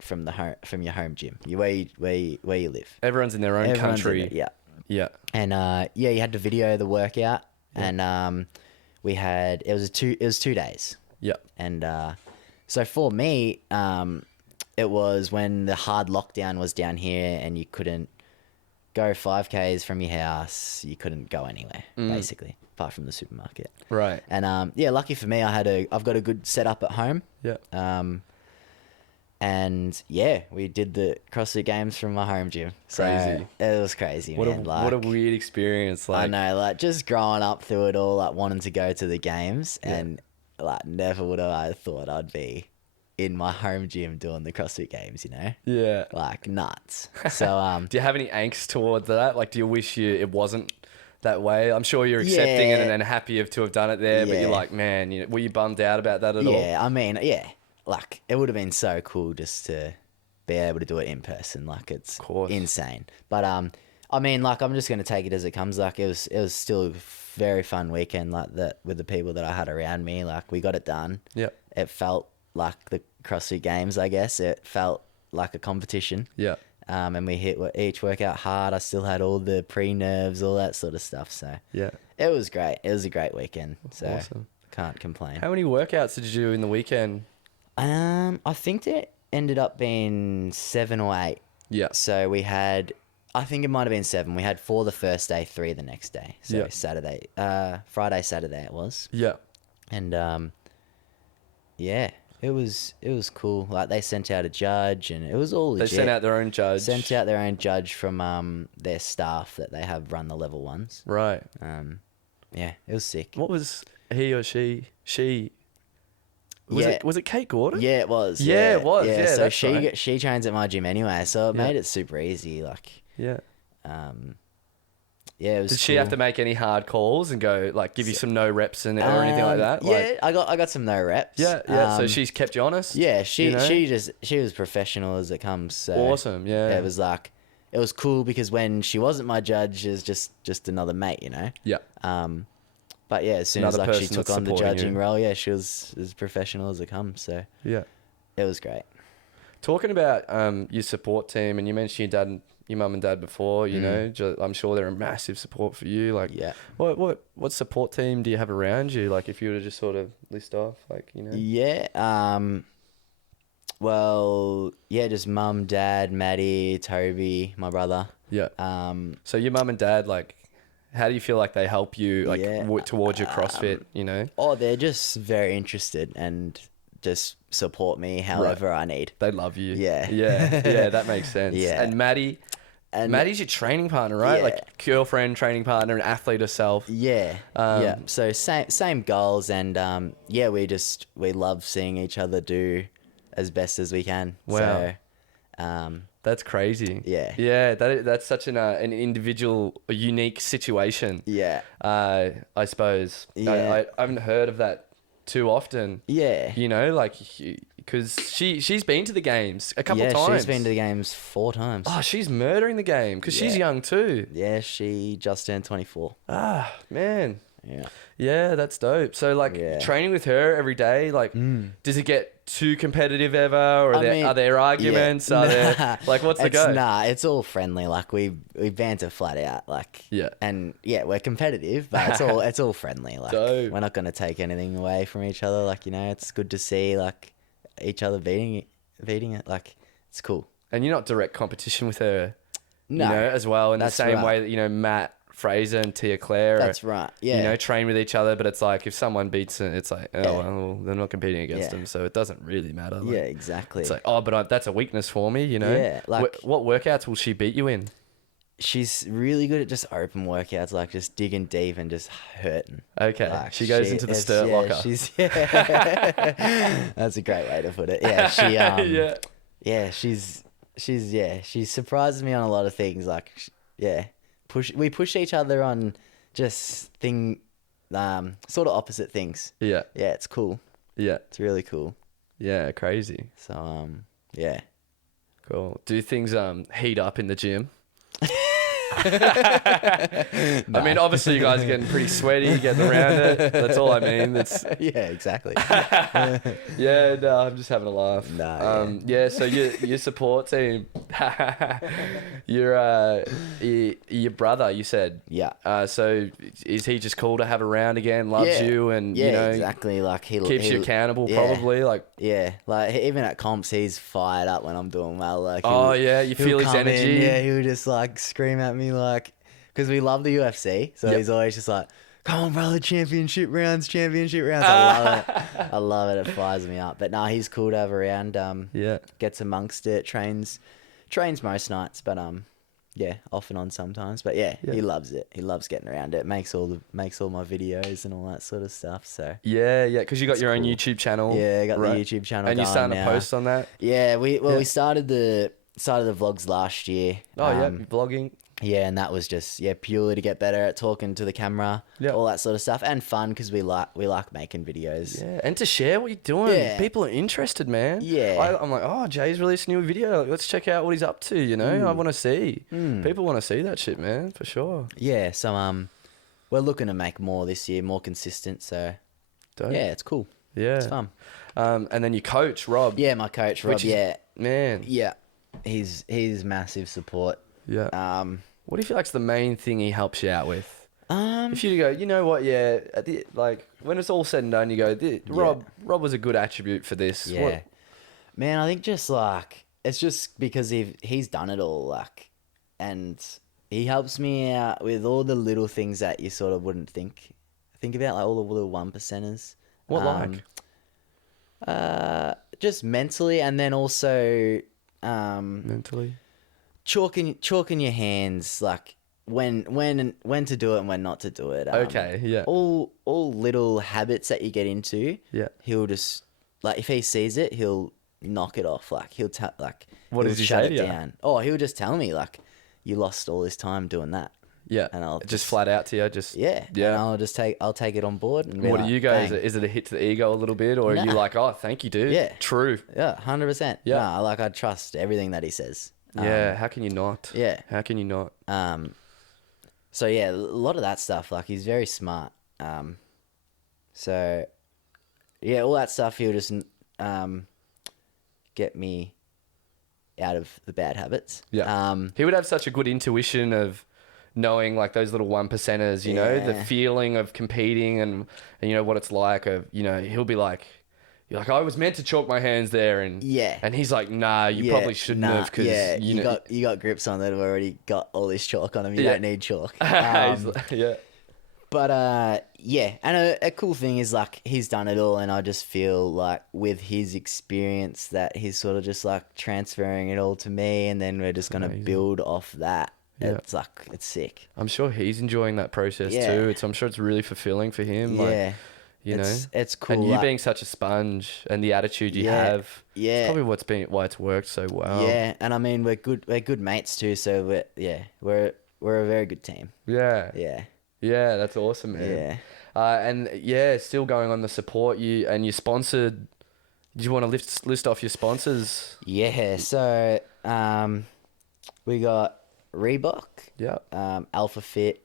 home gym, where you live. Everyone's in their own country. Yeah. And you had to video the workout, and we had it was 2 days. Yeah. And so for me, it was when the hard lockdown was down here, and you couldn't go 5Ks from your house. You couldn't go anywhere, basically, apart from the supermarket. Right. And lucky for me, I've got a good setup at home. Yeah. And we did the CrossFit Games from my home gym. Crazy. So it was crazy, man. What a weird experience. Like, I know, like just growing up through it all, like wanting to go to the games, and like never would have I thought I'd be in my home gym doing the CrossFit Games, Yeah. like nuts. So do you have any angst towards that? Like, do you wish it wasn't that way? I'm sure you're accepting it and happy to have done it there, but you're like, man, were you bummed out about that at all? Yeah, I mean, like it would have been so cool just to be able to do it in person. Like, it's insane. But I mean, like, I'm just gonna take it as it comes. Like, it was still a very fun weekend, like that, with the people that I had around me. Like, we got it done. Yeah. It felt like the CrossFit Games, I guess. It felt like a competition. Yeah. And we hit each workout hard. I still had all the pre-nerves, all that sort of stuff. So it was great. It was a great weekend. So awesome. Can't complain. How many workouts did you do in the weekend? I think it ended up being 7 or 8. Yeah. So we had, I think it might have been 7. We had 4 the first day, 3 the next day. So Friday, Saturday it was. Yeah. And yeah, it was cool. Like they sent out a judge, and it was all legit. They sent out their own judge. Sent out their own judge from their staff that they have run the level ones. Right. Yeah, it was sick. What was he or she? Was it Kate Gordon? Yeah, it was. Yeah, it was. Yeah, so that's right. she trains at my gym anyway, so it made it super easy. Like, yeah. Yeah, it was. Did she have to make any hard calls and go like give you some no reps or anything like that? Yeah, I got some no reps. Yeah. So she's kept you honest. Yeah, she was professional as it comes. So awesome. Yeah. It was like, it was cool because when she wasn't my judge, it was just another mate, you know. Yeah. But yeah, as soon Another as like she person took that's on the supporting judging you. role, yeah, she was as professional as it comes. So yeah, it was great. Talking about your support team, and you mentioned your mum and dad before. You know, I'm sure they're a massive support for you. Like, yeah. What support team do you have around you? Like, if you were to just sort of list off, like, you know. Yeah. Well, yeah, just mum, dad, Maddie, Toby, my brother. Yeah. So your mum and dad, like, how do you feel like they help you, like, towards your CrossFit, you know? Oh, they're just very interested and just support me however I need. They love you. Yeah. Yeah, that makes sense. Yeah. And Maddie's your training partner, right? Yeah. Like, girlfriend, training partner, and athlete herself. Yeah. Yeah. So same goals, and we love seeing each other do as best as we can. Wow. So, that's crazy. Yeah. Yeah, that's such an individual, a unique situation. Yeah. I suppose. Yeah. I haven't heard of that too often. Yeah. You know, like, because she's been to the games a couple times. Yeah, she's been to the games 4 times. Oh, she's murdering the game because she's young too. Yeah, she just turned 24. Ah, man. Yeah. Yeah, that's dope. So, like, training with her every day, like, does it get too competitive ever? Or are there arguments? Yeah. Are there, like, what's the go? Nah, it's all friendly. Like, we banter flat out. Like, yeah. And, yeah, we're competitive, but it's all friendly. Like, dope. We're not going to take anything away from each other. Like, you know, it's good to see, like, each other beating it. Like, it's cool. And you're not direct competition with her, No, you know, as well, in the same right. way that, you know, Matt Fraser and Tia Claire That's right. Yeah. you know, train with each other, but it's like if someone beats it, it's like, well, they're not competing against them, so it doesn't really matter. Like, yeah, exactly. It's like, but that's a weakness for me, you know? Yeah, like... What workouts will she beat you in? She's really good at just open workouts, like just digging deep and just hurting. Okay, like, she goes into the sturt locker. That's a great way to put it. Yeah, she surprises me on a lot of things. Like, we push each other on just sort of opposite things. Yeah, it's cool. Yeah, it's really cool. Yeah, crazy. So yeah, cool. Do things heat up in the gym? I mean, obviously you guys are getting pretty sweaty, getting around it. That's all I mean. That's yeah, exactly. Yeah, no, I'm just having a laugh. No, yeah. So your support team, your brother, you said. Yeah. So is he just cool to have around again? Loves you, and you know, exactly. Like he keeps you accountable, probably. Like like even at comps, he's fired up when I'm doing well. Like you feel his energy. He would just like scream at me, like, because we love the UFC, so he's always just like, come on, brother, championship rounds. I love it. It fires me up. But no, he's cool to have around. Gets amongst it, trains most nights, but off and on sometimes. But he loves it. He loves getting around it. Makes all my videos and all that sort of stuff. So because you got your own YouTube channel. Yeah, I got the YouTube channel, and you're starting to post on that. Yeah, we started the vlogs last year. Vlogging. Yeah, and that was just purely to get better at talking to the camera, all that sort of stuff, and fun because we like making videos. Yeah, and to share what you're doing. Yeah. People are interested, man. Yeah, I'm like, oh, Jay's released a new video. Let's check out what he's up to. You know, I want to see. People want to see that shit, man, for sure. Yeah, so we're looking to make more this year, more consistent. So dope. Yeah, it's cool. Yeah, it's fun. And then your coach, Rob. Yeah, my coach, Rob. Man. Yeah, he's massive support. Yeah. What do you feel like's the main thing he helps you out with? If you go, you know what? Yeah, when it's all said and done, you go, Rob was a good attribute for this. Yeah. What? Man, I think just like it's just because he's done it all, like, and he helps me out with all the little things that you sort of wouldn't think about, like all the little 1%ers. What Just mentally, and then also Mentally. chalking your hands, like when to do it and when not to do it. Okay, yeah. All little habits that you get into. Yeah. He'll just, like, if he sees it, he'll knock it off. Like he'll What does he shut say to it you? down. Oh, he'll just tell me, like, you lost all this time doing that. Yeah. And I'll just flat out to you. Just yeah. And I'll take it on board. And be What do you go? "Bang." Is it a hit to the ego a little bit, or are you like, oh, thank you, dude? Yeah. True. Yeah, 100%. Yeah. Nah, like, I trust everything that he says. Yeah. How can you not? Yeah. How can you not? So yeah, a lot of that stuff, like, he's very smart. So yeah, all that stuff, he'll just get me out of the bad habits. Yeah. He would have such a good intuition of knowing, like, those little 1%ers, you know, the feeling of competing and you know what it's like. He'll be like, you're like, I was meant to chalk my hands there, and he's like, nah, you probably shouldn't have, because you got grips on that have already got all this chalk on them. You don't need chalk. yeah. But and a cool thing is, like, he's done it all, and I just feel like with his experience that he's sort of just like transferring it all to me, and then we're just gonna build off that. Yeah. It's like, it's sick. I'm sure he's enjoying that process too. I'm sure it's really fulfilling for him. Yeah. Like, it's cool. And you being such a sponge and the attitude you have, it's probably why it's worked so well. Yeah, and I mean, we're good mates too, so we're a very good team. Yeah. Yeah. Yeah, that's awesome, man. Yeah. Still going on the support you're sponsored. Do you want to list off your sponsors? Yeah, so we got Reebok. Yeah. Alpha Fit.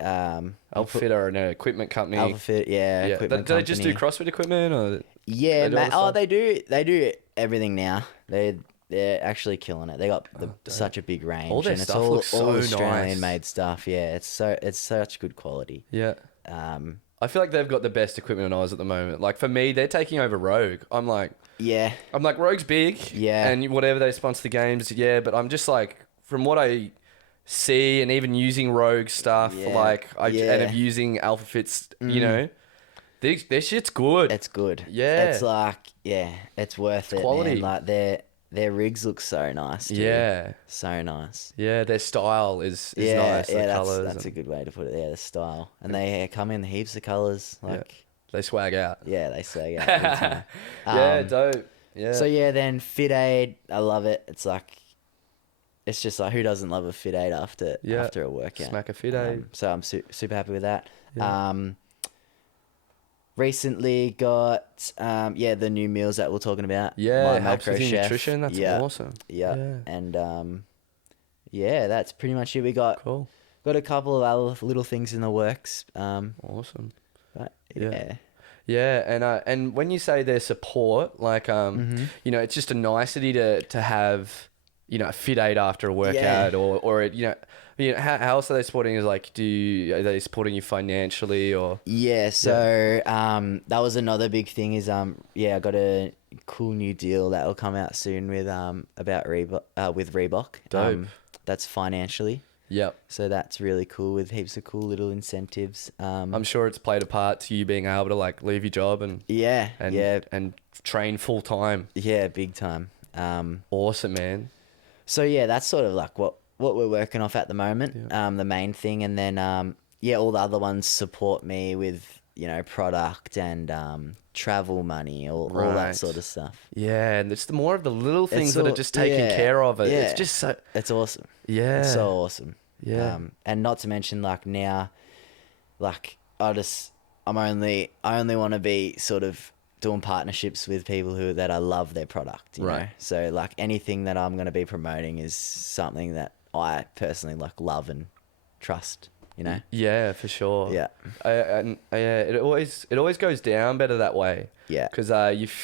Alpha Fit are an equipment company. Alpha Fit, equipment Do they just do CrossFit equipment, or? Yeah, they do everything now. They're actually killing it. They got such a big range. All their and stuff it's looks so all nice. Australian made stuff. Yeah, it's such good quality. Yeah. I feel like they've got the best equipment on Oz at the moment. Like, for me, they're taking over Rogue. I'm like, Rogue's big. Yeah. And whatever they sponsor the games, but I'm just like, from what I see, and even using Rogue stuff, and of using Alpha Fits, you know, their shit's good. It's good. Yeah. It's like, it's worth it. Quality. Man. Like, their rigs look so nice too. Yeah. So nice. Yeah, their style is nice. Yeah, colours that's a good way to put it. Yeah, the style. And they come in heaps of colours. Like, they swag out. Yeah, they swag out every time. Yeah, dope. Yeah. So then Fit Aid, I love it. It's like, it's just like, who doesn't love a Fit Aid after a workout? Smack a Fit Aid. So I'm super happy with that. Yeah. Recently got the new meals that we're talking about. Yeah, My helps macro with your chef. nutrition. That's awesome. Yeah. And that's pretty much it. We got a couple of other little things in the works. Awesome. But Yeah, and when you say their support, like you know, it's just a nicety to have, you know, a Fit Aid after a workout, or you know, how else are they supporting? Is like, are they supporting you financially, or? Yeah, so that was another big thing. Is I got a cool new deal that will come out soon with with Reebok. Dope. That's financially. Yep. So that's really cool, with heaps of cool little incentives. I'm sure it's played a part to you being able to, like, leave your job and and train full time. Yeah, big time. Awesome, man. So that's sort of like what we're working off at the moment. The main thing, and then all the other ones support me with, you know, product and travel money, all that sort of stuff. Yeah, and it's the more of the little things that are just taken care of. It's just so... It's awesome. Yeah. It's so awesome. Yeah. And not to mention, like, now, like, I only want to be sort of doing partnerships with people that I love their product, you know? So, like, anything that I'm going to be promoting is something that I personally, like, love and trust, you know? Yeah, for sure. Yeah. It always goes down better that way. Yeah. Because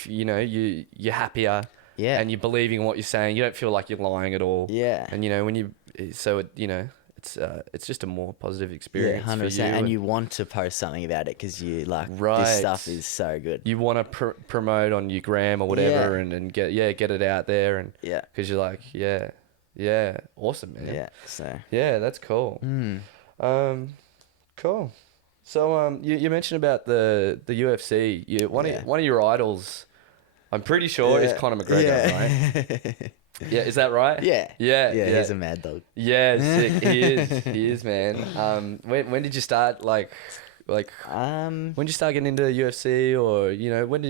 you're happier. Yeah. And you're believing what you're saying. You don't feel like you're lying at all. Yeah. And, you know, it's it's just a more positive Yeah, experience for 100%. you. And you want to post something about it because you like Right. this stuff is so good. You want to promote on your gram or whatever, Yeah. and get it out there, and Yeah. because you're like, awesome, man. Yeah. So. Yeah, that's cool. Mm. Cool. So you mentioned about the UFC. One of your idols, I'm pretty sure, is Conor McGregor, right? Yeah, is that right? Yeah. Yeah. He's a mad dog. Yeah, sick. He is, man. When did you start when did you start getting into the UFC, or when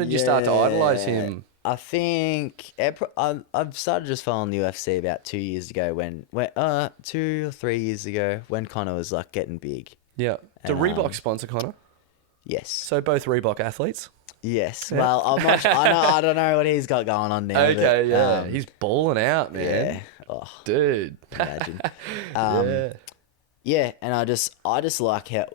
did you start to idolize him? I think I've started just following the UFC about 2 years ago when 2 or 3 years ago when Conor was like getting big. Yeah. Do And, Reebok sponsor Conor? Yes. So both Reebok athletes? Yes. Yeah. Well, I'm not. I don't know what he's got going on now. Okay, but, yeah. He's balling out, man. Yeah. Oh, Dude. imagine. Yeah. Yeah, and I just like how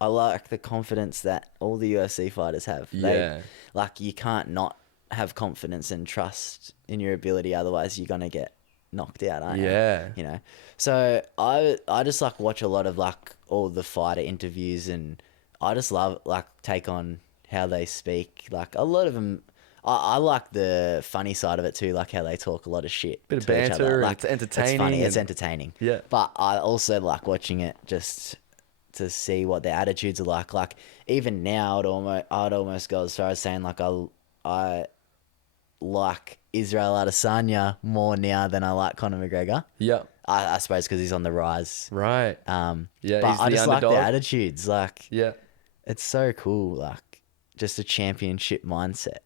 I like the confidence that all the UFC fighters have. Yeah. Like you can't not have confidence and trust in your ability, otherwise you're gonna get knocked out, aren't Yeah. you? So I just like watch a lot of like all the fighter interviews, and I just love like take on how they speak. Like a lot of them, I like the funny side of it too, like how they talk a lot of shit. Bit of to each banter, other. and Like, it's entertaining. It's funny. It's and- entertaining. Yeah. But I also like watching it just to see what their attitudes are like. Like even now, I'd almost go as far as saying like I like Israel Adesanya more now than I like Conor McGregor. Yeah. I suppose because he's on the rise. Right. Yeah, But he's I the just like underdog. the attitudes. Like Yeah. it's so cool. Like just a championship mindset.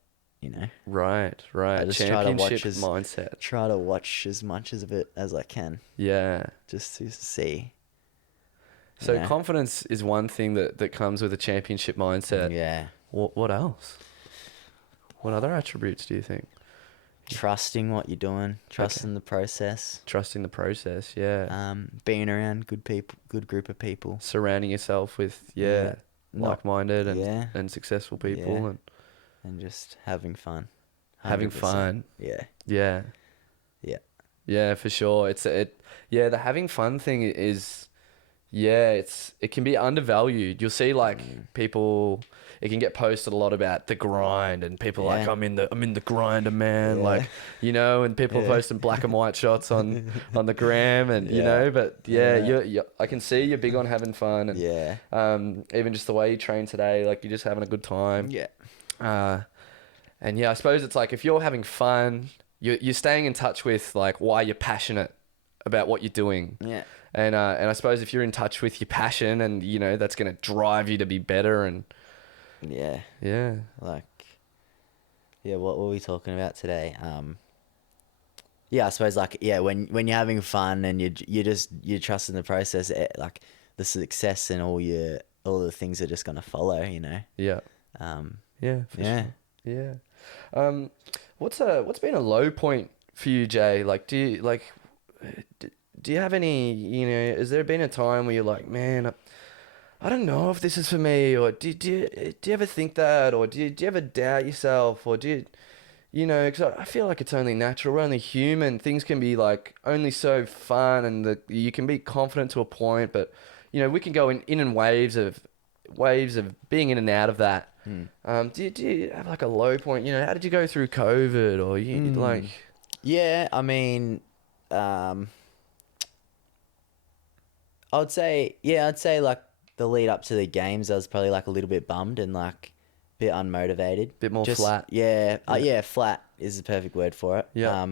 Right. I just try to watch Championship mindset. Try to watch as much of it as I can, Yeah. just to see. So Yeah. confidence is one thing that comes with a championship mindset. Yeah. What else? What other attributes do you think? Trusting what you're doing, trusting the process, Trusting the process, yeah. being around good people, good group of people. Surrounding yourself with, Not- like-minded yeah. and successful people Yeah. and And just having fun. having 100%. fun. Yeah. Yeah. Yeah. Yeah, for sure. The having fun thing is, it can be undervalued. You'll see like people, it can get posted a lot about the grind, and people are like, Yeah. I'm in the grinder, man. Yeah. like, and people Yeah. are posting black and white shots on the gram, and Yeah. but you're I can see you're big on having fun, and Yeah. even just the way you train today, like you're just having a good time. Yeah. And I suppose it's like if you're having fun, you're staying in touch with like why you're passionate about what you're doing. Yeah. And I suppose if you're in touch with your passion, and that's going to drive you to be better, and Yeah. yeah. Like, yeah, what were we talking about today? Yeah, I suppose like, yeah, when you're having fun and you're trusting the process, like the success and all the things are just gonna follow, Yeah. Yeah. For Yeah. Sure. Yeah. What's been a low point for you, Jay? Like, do you have any, has there been a time where you're like, man, I don't know if this is for me, or do you ever think that, or do you ever doubt yourself, or do you, because I feel like it's only natural, we're only human, things can be like only so fun, and you can be confident to a point, but we can go in waves of being in and out of that. Do you have like a low point? How did you go through COVID, or you like? Yeah, I mean, I'd say like the lead up to the games, I was probably like a little bit bummed and like a bit unmotivated. Bit more flat. Yeah. Yeah, flat is the perfect word for it. Yeah.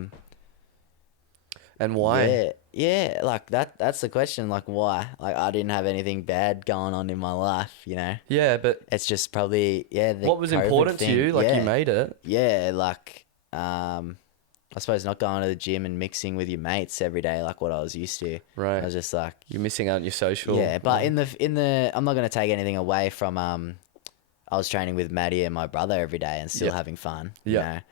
And why? Yeah. Yeah, like that's the question, like why? Like I didn't have anything bad going on in my life, Yeah, but It's just probably, the what was COVID important thing. to you? Like yeah. you made it. Yeah, like I suppose not going to the gym and mixing with your mates every day like what I was used to. Right. I was just like, You're missing out on your social. yeah, but in the I'm not going to take anything away from I was training with Maddie and my brother every day and still Yep. having fun, Yep.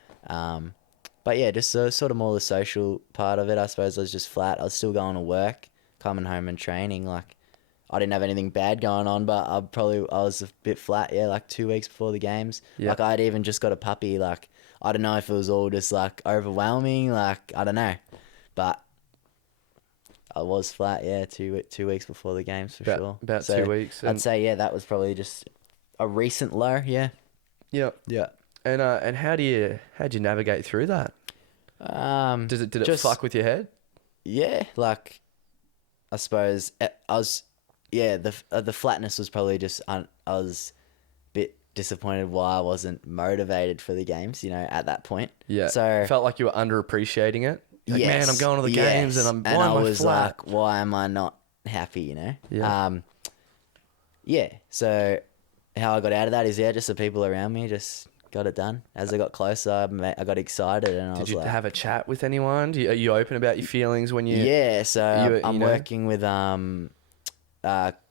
But yeah, just sort of more the social part of it. I suppose I was just flat. I was still going to work, coming home and training. Like I didn't have anything bad going on, but I was a bit flat. Yeah, like 2 weeks before the games. Yep. Like I'd even just got a puppy. Like I don't know if it was all just like overwhelming. Like I don't know, but I was flat, yeah, 2 weeks before the games for sure. About So 2 weeks. I'd say, yeah, that was probably just a recent low, yeah. Yep. Yeah. And how'd you navigate through that? Did it just, fuck with your head? Yeah, like, I suppose the flatness was probably just, I was a bit disappointed why I wasn't motivated for the games, at that point. Yeah. So felt like you were underappreciating it. Like, yes, man, I'm going to the games and I was flat? like, why am I not happy, Yeah. Yeah, so how I got out of that is, just the people around me just got it done. As I got closer, I got excited, and Did you have a chat with anyone? Are you open about your feelings when you... Yeah, so I'm you know? working with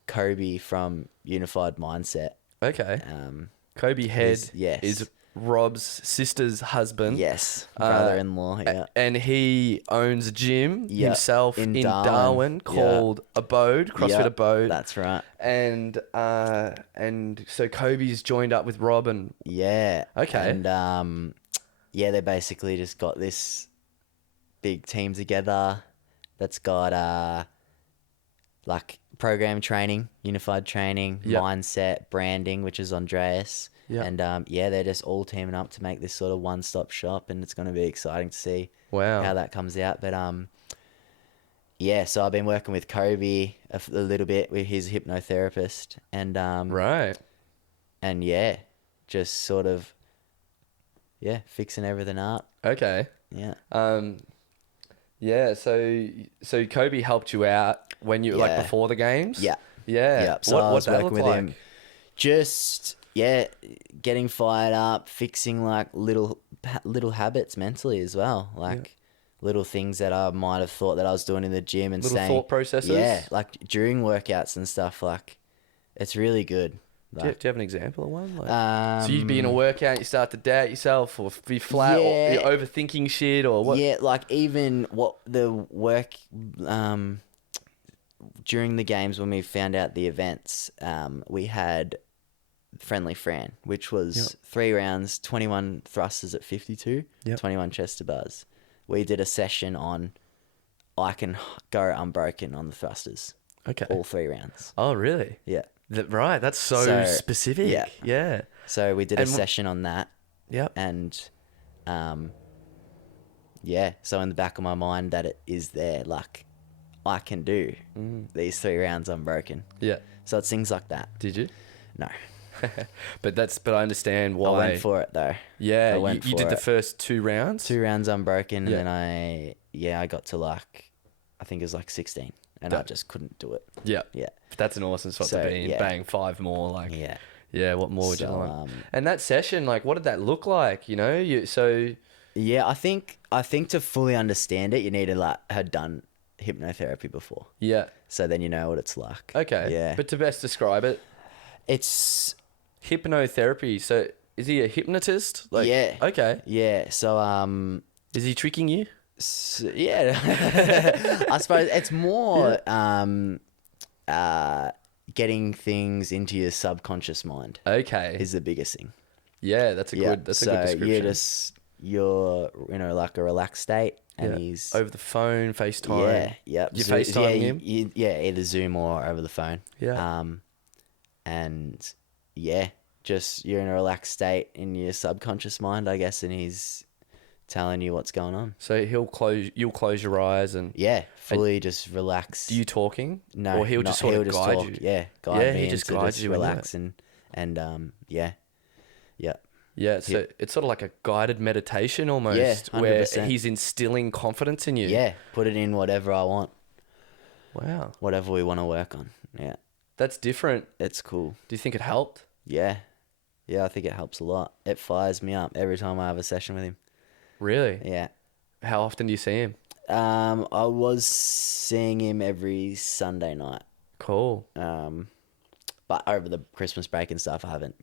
Kobe from Unified Mindset. Okay. Kobe Head yes. is Rob's sister's husband. Yes, brother-in-law, yeah. And he owns a gym himself in Darwin called Abode, CrossFit Abode. That's right. And so Kobe's joined up with Rob and... Yeah. Okay. And they basically just got this big team together that's got like program training, unified training, mindset, branding, which is Andreas. Yeah. And they're just all teaming up to make this sort of one-stop shop, and it's going to be exciting to see how that comes out. But so I've been working with Kobe a little bit. He's a hypnotherapist, and right. And just sort of fixing everything up. Okay. Yeah. So Kobe helped you out when you like before the games? Yeah. Yeah. Yeah. So I was working with him. Just getting fired up, fixing like little habits mentally as well, like little things that I might have thought that I was doing in the gym and little thought processes. Yeah, like during workouts and stuff. Like, it's really good. Like, do you have an example of one? Like, so you'd be in a workout, you start to doubt yourself, or be flat, or you're overthinking shit, or what? Yeah, like even what the work during the games when we found out the events, we had Friendly Fran, which was 3 rounds, 21 thrusters at 52, 21 chest to bars. We did a session on I can go unbroken on the thrusters. Okay. All 3 rounds. Oh, really? Yeah. Right. That's so specific. Yeah. So we did a session on that. Yep. And, so in the back of my mind that it is there, like, I can do these 3 rounds unbroken. Yeah. So it's things like that. Did you? No. But I understand why. I went for it though. Yeah, you did the first 2 rounds? 2 rounds unbroken, and then I got to like, I think it was like 16, and I just couldn't do it. Yeah. Yeah. That's an awesome spot to be in. Bang 5 more, like. Yeah. Yeah, what more would you like? And that session, like, what did that look like, Yeah, I think to fully understand it, you need to like have done hypnotherapy before. Yeah. So then you know what it's like. Okay. Yeah. But to best describe it, it's hypnotherapy. So is he a hypnotist? Like, yeah. Okay. Yeah. So is he tricking you? Yeah. I suppose it's more getting things into your subconscious mind. Okay. Is the biggest thing. Yeah, that's a good description. You're like a relaxed state, and he's over the phone, FaceTime. Yeah, yeah. You FaceTime him? Either Zoom or over the phone. Yeah. And just you're in a relaxed state in your subconscious mind, I guess, and he's telling you what's going on. So you'll close your eyes and fully just relax. Do you talking? No, or he'll just sort of guide you. Yeah, guide me. He just guides you. Relax and yeah. Yeah, so it's sort of like a guided meditation almost, where he's instilling confidence in you. Yeah, put it in whatever I want. Wow. Whatever we want to work on. Yeah. That's different. It's cool. Do you think it helped? Yeah. Yeah, I think it helps a lot. It fires me up every time I have a session with him. Really? Yeah. How often do you see him? I was seeing him every Sunday night. Cool. But over the Christmas break and stuff, I haven't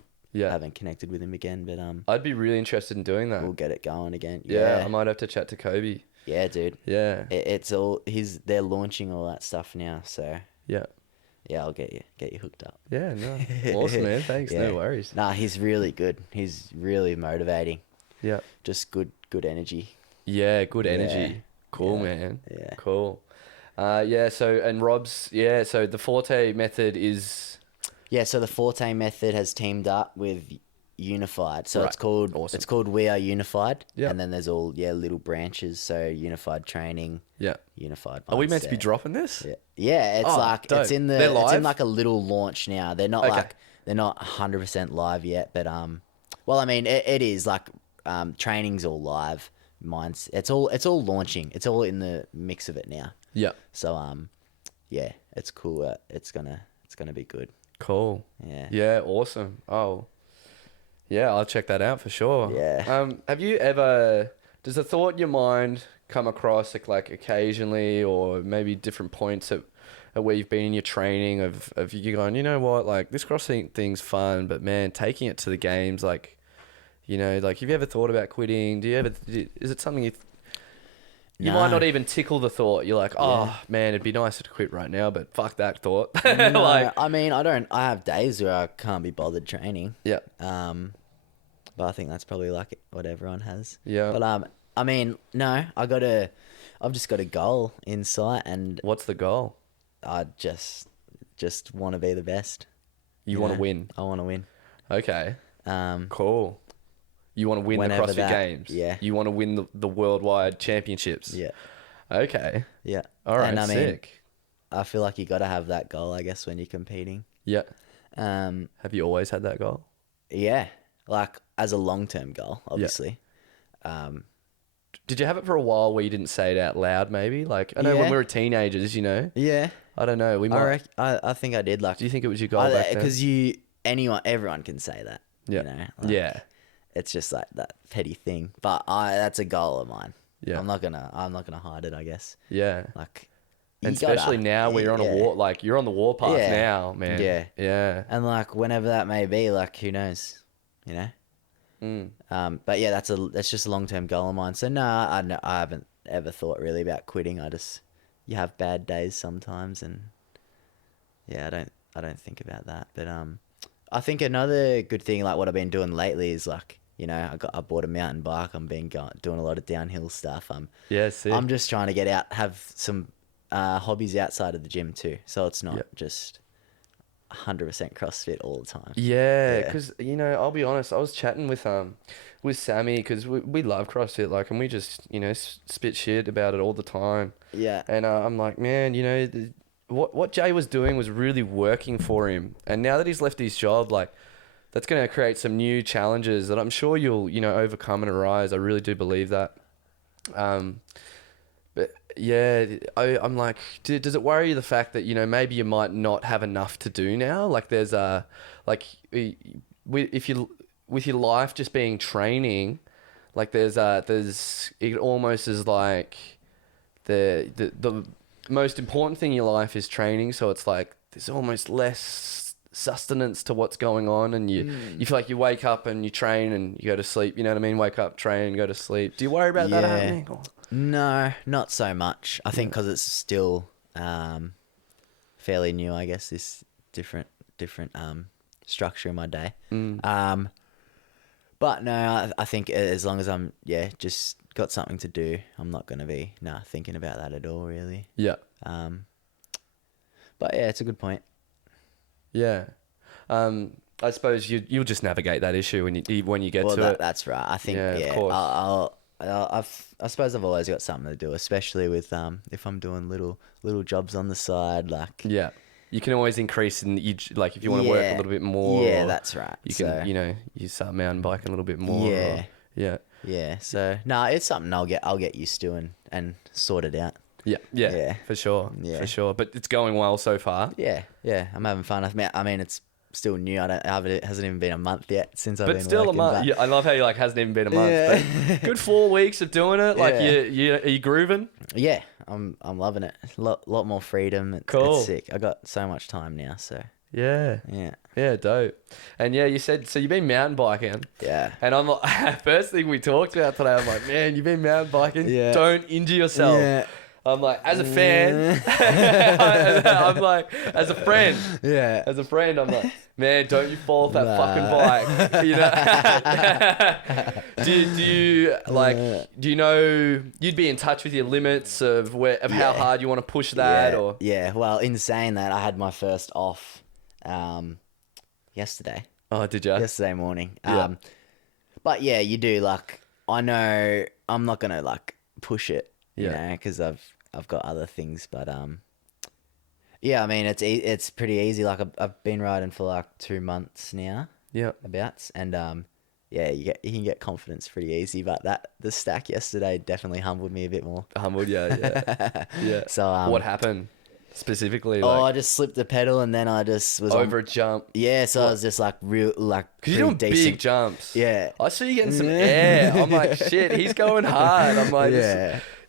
connected with him again. But I'd be really interested in doing that. We'll get it going again. Yeah, I might have to chat to Kobe. Yeah, dude. Yeah. It's all they're launching all that stuff now, so yeah. Yeah, I'll get you hooked up. Yeah, no. Awesome, man. Thanks. Yeah. No worries. Nah, he's really good. He's really motivating. Yeah. Just good energy. Yeah, good energy. Cool, man. Yeah. Cool. Yeah. So and Rob's. Yeah. So the Forte method is. Yeah, so the Forte method has teamed up with Unified. So Right. it's called Awesome. it's called We Are Unified. Yeah. And then there's all little branches. So Unified Training, Yeah. Unified Mindset. Are we meant to be dropping this? Yeah, yeah. It's Oh, like dope. it's in They're it's in live? like a little launch now. They're not Okay. they're not 100% live yet, but well, I mean it is like training's all live. Mine's it's all launching. It's all in the mix of it now. Yeah. So yeah, it's cool. It's gonna be good. Cool. Yeah. Yeah. Awesome. Oh. Yeah, I'll check that out for sure. Yeah. Have you ever? Does a thought in your mind come across like occasionally, or maybe different points at where you've been in your training of you going, you know what, like this CrossFit thing's fun, but man, taking it to the games, like, you know, like have you ever thought about quitting? Is it something you might not even tickle the thought? You're like, oh man, it'd be nicer to quit right now, but fuck that thought. No, Like, I mean, I have days where I can't be bothered training. yeah, But I think that's probably like what everyone has. yeah. But I mean, no, I've just got a goal in sight, and What's the goal? I just want to be the best. You want to know? win. I want to win. Okay. Um, Cool. You want to win the Whenever CrossFit that- Games. yeah. You want to win the worldwide championships. yeah, Okay. yeah. All right. And I mean, Sick. I feel like you got to have that goal, I guess, when you're competing. Yeah. Um, Have you always had that goal? yeah, like as a long-term goal, obviously. Did you have it for a while where you didn't say it out loud? Maybe like I know when Yeah. we were teenagers, you know. Yeah, I don't know. We might. I think I did. Like, Do you think it was your goal back then? because everyone can say that. Yeah. You know, like, Yeah. it's just like that petty thing. But that's a goal of mine. Yeah. I'm not gonna hide it, I guess. Yeah. Like, And you gotta- especially now where you're on a war, like you're on the war path Yeah. now, man. Yeah. Yeah. and like whenever that may be, like who knows, you know. But yeah, that's just a long term goal of mine. So no, I haven't ever thought really about quitting. You have bad days sometimes, and yeah, I don't think about that. But I think another good thing, like what I've been doing lately, is like, you know, I bought a mountain bike. I'm doing a lot of downhill stuff. Yeah. Sick. I'm just trying to get out, have some hobbies outside of the gym too. So it's not just 100% CrossFit all the time. Yeah, Yeah. because you know, I'll be honest. I was chatting with Sammy because we love CrossFit, like, and we just, you know, spit shit about it all the time. Yeah. And I'm like, man, you know, what Jay was doing was really working for him, and now that he's left his job, like, that's going to create some new challenges that I'm sure you'll, you know, overcome and arise. I really do believe that. But yeah, I'm like, does it worry you the fact that, you know, maybe you might not have enough to do now? Like there's if you, with your life just being training, like there's it almost is like the most important thing in your life is training. So it's like, there's almost less sustenance to what's going on, and you feel like you wake up and you train and you go to sleep, you know what I mean? Wake up, train, go to sleep. Do you worry about that happening? Or? No, not so much. I think because it's still fairly new, I guess, this different structure in my day. But no, I think as long as I'm just got something to do, I'm not going to be thinking about that at all, really. Yeah. But yeah, it's a good point. Yeah. I suppose you'll just navigate that issue when you get to it. That's right. I think Of course. I suppose I've always got something to do, especially with if I'm doing little jobs on the side, like Yeah. You can always increase like if you want to work a little bit more. Yeah, or that's right. You can, you know, you start mountain biking a little bit more. Yeah. Yeah. Yeah. So no, it's something I'll get used to and sort it out. Yeah. Yeah. Yeah. For sure. Yeah. For sure. But it's going well so far. Yeah. Yeah. I'm having fun. I mean, it's still new. It hasn't even been a month yet since I've been But still working, a month. but- Yeah, I love how you like hasn't even been a month. Yeah. But good 4 weeks of doing it. Like Yeah. are you grooving? Yeah, I'm loving it. A lot more freedom. Cool. It's sick. I got so much time now. So Yeah. yeah. Yeah, dope. And yeah, you said, so you've been mountain biking. Yeah. And I'm like, first thing we talked about today, I'm like, man, you've been mountain biking. Yeah. Don't injure yourself. Yeah. I'm like, as a fan, I'm like, as a friend, Yeah. as a friend, I'm like, man, don't you fall off that fucking bike, you know? do you like? Do you know you'd be in touch with your limits of how hard you want to push that, or? Yeah. Well, in saying that, I had my first off, yesterday. Oh, did you? Yesterday morning. Yeah. But yeah, you do like. I know I'm not gonna like push it, you know, because I've got other things. But yeah, I mean it's pretty easy. Like I've been riding for like 2 months now. Yeah. Abouts, and yeah, you can get confidence pretty easy. But the stack yesterday definitely humbled me a bit more. Humbled, yeah. Yeah. So what happened specifically? I just slipped the pedal and then I just was over a jump. Yeah, so I was just like real because you're doing decent. big jumps. Yeah, I see you getting some air. I'm like, shit, he's going hard. I'm like,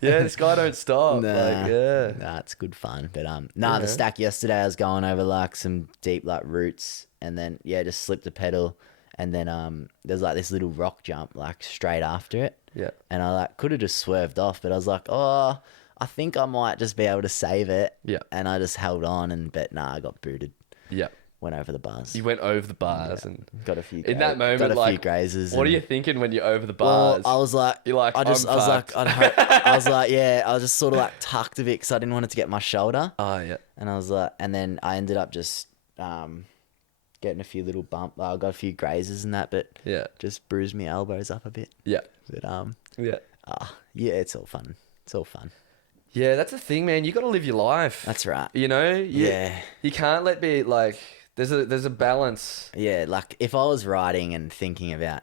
this guy don't stop. Nah, it's good fun. But the stack yesterday I was going over like some deep like roots, and then just slipped the pedal, and then there's like this little rock jump like straight after it. Yeah, and I like could have just swerved off, but I was like, oh, I think I might just be able to save it. Yeah. And I just held on, but I got booted. Yeah. Went over the bars. You went over the bars and got a few. In that moment, got a like, few grazes. What are you thinking when you're over the bars? Well, I was like, I was just sort of like tucked a bit because I didn't want it to get my shoulder. Oh yeah. And I was like, and then I ended up just getting a few little I got a few grazes and that, but just bruised my elbows up a bit. Yeah. But it's all fun. It's all fun. Yeah, that's the thing, man. You got to live your life. That's right. You know, you can't let be like. There's a balance. Yeah, like if I was riding and thinking about,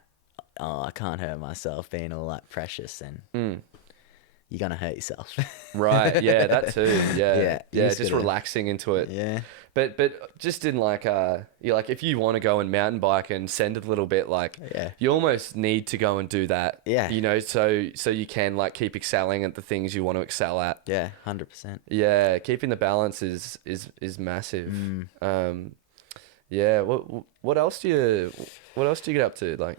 I can't hurt myself, being all like precious, and you're gonna hurt yourself. Right. Yeah, that too. Yeah. Just relaxing into it. Yeah. But just in like if you want to go and mountain bike and send it a little bit, like you almost need to go and do that. Yeah. You know, so you can like keep excelling at the things you want to excel at. Yeah, 100%. Yeah, keeping the balance is massive. Yeah. What else do you get up to? Like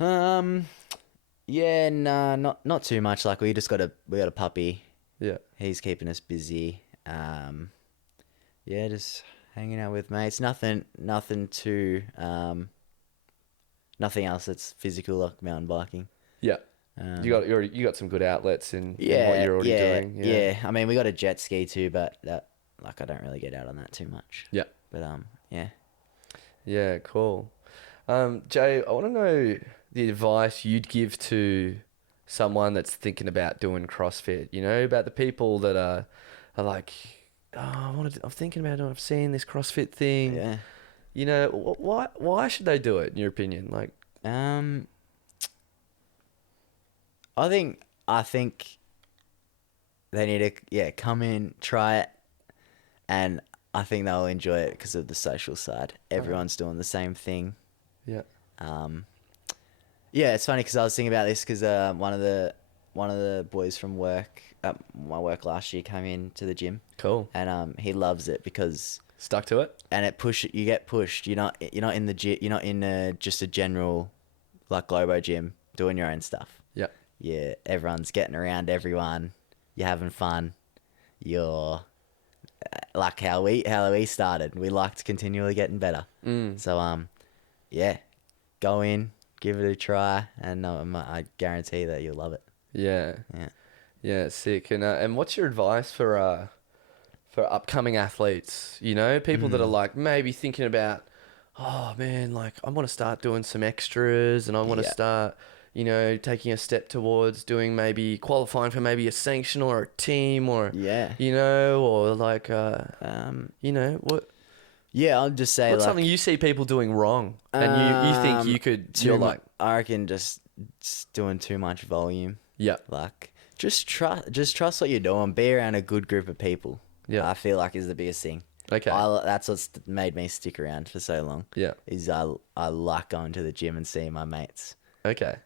yeah, nah, not too much. Like we got a puppy. Yeah. He's keeping us busy. Yeah, just hanging out with mates. Nothing too nothing else that's physical like mountain biking. Yeah. You got some good outlets in what you're already doing. Yeah. I mean, we got a jet ski too, but that like I don't really get out on that too much. Yeah. But yeah. Yeah, cool. Jay, I want to know the advice you'd give to someone that's thinking about doing CrossFit, you know, about the people that are like, I'm thinking about it, I've seen this CrossFit thing. Yeah. You know, why should they do it, in your opinion? Like, I think they need to, come in, try it, and I think they'll enjoy it because of the social side. Everyone's doing the same thing. Yeah. Yeah, it's funny because I was thinking about this because one of the boys from work, my work last year, came in to the gym. Cool. And he loves it because stuck to it. And you get pushed. You're not in the gym. You're not in just a general like Globo gym doing your own stuff. Yeah. Yeah. Everyone's getting around everyone. You're having fun. You're like how we started. We liked continually getting better. So go in, give it a try, and I guarantee that you'll love it. Yeah, sick. And what's your advice for upcoming athletes? You know, people that are like maybe thinking about, oh man, like I want to start doing some extras, and I want to start, you know, taking a step towards doing maybe qualifying for maybe a sanction or a team or you know, or like you know what. Yeah, I'll just say what's something you see people doing wrong, and you think you could. You're like, I reckon just doing too much volume. Yeah, like just trust what you're doing. Be around a good group of people. Yeah, I feel like is the biggest thing. Okay, that's what's made me stick around for so long. Yeah, is I like going to the gym and seeing my mates. Okay,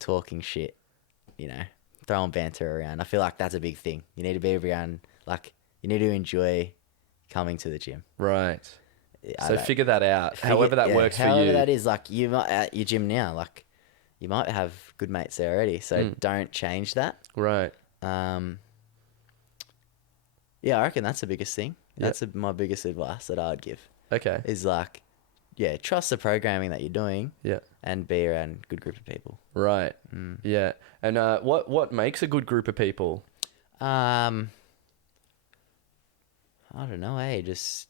talking shit, you know, throwing banter around. I feel like that's a big thing. You need to be around, like you need to enjoy coming to the gym. Right. So figure that out. However that works for you. However that is, like you might at your gym now, like you might have good mates there already. So don't change that. Right. Yeah, I reckon that's the biggest thing. Yeah. That's my biggest advice that I would give. Okay. Is like, yeah, trust the programming that you're doing. Yeah. And be around a good group of people. Right. Yeah. And what makes a good group of people? I don't know. Hey, just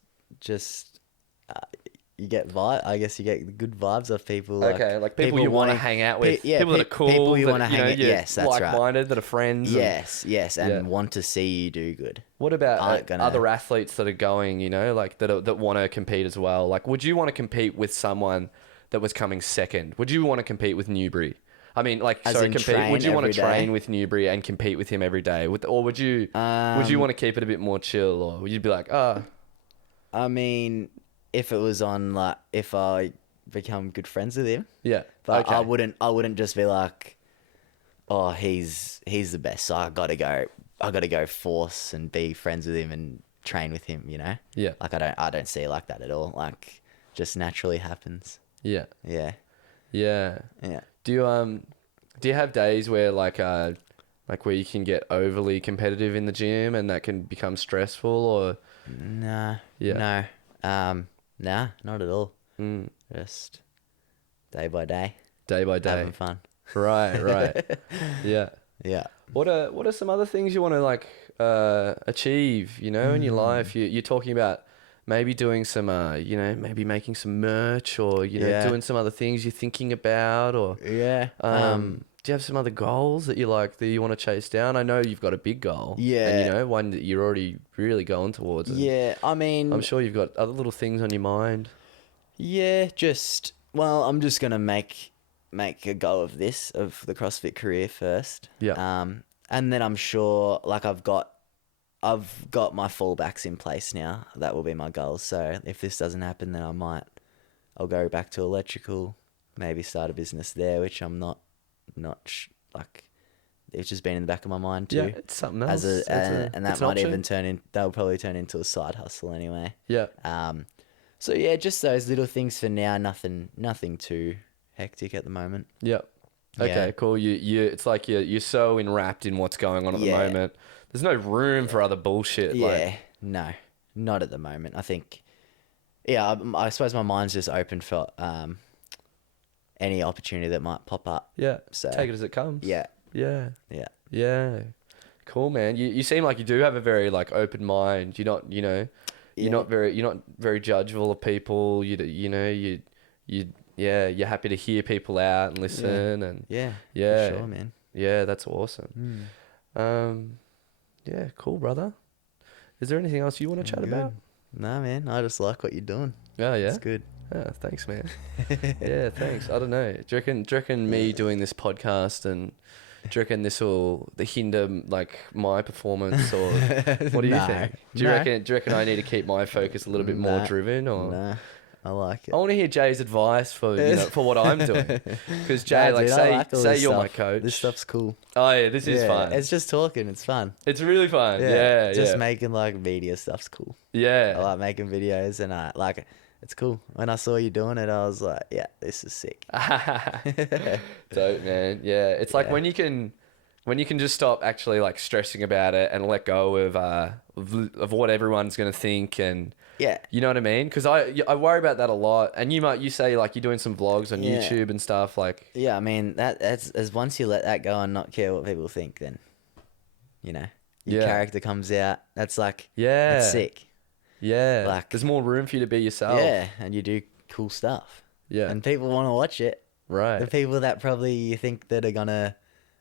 you get vibe. I guess you get good vibes of people. Okay, like people you want to hang out with. People that are cool. People you that, want to hang out. Yes, that's right. Like-minded, that are friends. Yes, and want to see you do good. What about other athletes that are going, like that want to compete as well? Like, would you want to compete with someone that was coming second? Would you want to compete with Newbury? I mean, like, compete. Would you want to train with Newbury and compete with him every day? Or would you want to keep it a bit more chill? Or would you be like, I mean, if it was on, like, if I become good friends with him. Yeah. But okay. I wouldn't just be like, oh, he's the best, so I gotta go force and be friends with him and train with him, Yeah. Like, I don't see it like that at all. Like, just naturally happens. Yeah. Yeah. Yeah. Yeah. Do you have days where like where you can get overly competitive in the gym and that can become stressful, or? Nah. Yeah. No. Nah, not at all. Mm. Just day by day. Day by day. Having fun. Right. Yeah. Yeah. What are some other things you want to like achieve, in your life? You're talking about maybe doing some, maybe making some merch, or, doing some other things you're thinking about, or... Yeah. Do you have some other goals that you want to chase down? I know you've got a big goal. Yeah. And, one that you're already really going towards. Yeah, I mean... I'm sure you've got other little things on your mind. Yeah, I'm just going to make a go of the CrossFit career first. Yeah. And then I'm sure, like, I've got my fallbacks in place now. That will be my goals. So if this doesn't happen, then I'll go back to electrical, maybe start a business there, which I'm not like, it's just been in the back of my mind too. Yeah, it's something else. And that might even that'll probably turn into a side hustle anyway. Yeah. So yeah, just those little things for now. Nothing too hectic at the moment. Yeah. Okay, cool. It's like you're so enwrapped in what's going on at the moment. There's no room for other bullshit. Yeah, no, not at the moment. I think, I suppose my mind's just open for any opportunity that might pop up. Yeah, so take it as it comes. Yeah. Cool, man. You seem like you do have a very like open mind. You're not, you're not very judgeful of people. You're happy to hear people out and listen and yeah, for sure, man. Yeah, that's awesome. Yeah, cool, brother. Is there anything else you want to chat about? No, man. I just like what you're doing. Oh, yeah? It's good. Oh, thanks, man. Yeah, thanks. I don't know. Do you reckon me doing this podcast, and do you reckon this will hinder like my performance, or what do you think? Do you reckon I need to keep my focus a little bit more driven, or? Nah, I like it. I want to hear Jay's advice for what I'm doing, because Jay, say you're my coach. This stuff's cool. Oh yeah, this is fun. It's just talking. It's fun. It's really fun. Yeah, just making like media stuff's cool. Yeah, I like making videos, and I like it. It's cool. When I saw you doing it, I was like, yeah, this is sick. Dope, man. Yeah, it's like when you can just stop actually like stressing about it and let go of what everyone's gonna think, and you know what I mean? Because I worry about that a lot. And you say like you're doing some vlogs on YouTube and stuff like. Yeah, I mean that's as once you let that go and not care what people think, then your character comes out. That's like that's sick. Yeah, like there's more room for you to be yourself. Yeah, and you do cool stuff. Yeah, and people want to watch it. Right. The people that probably you think that are gonna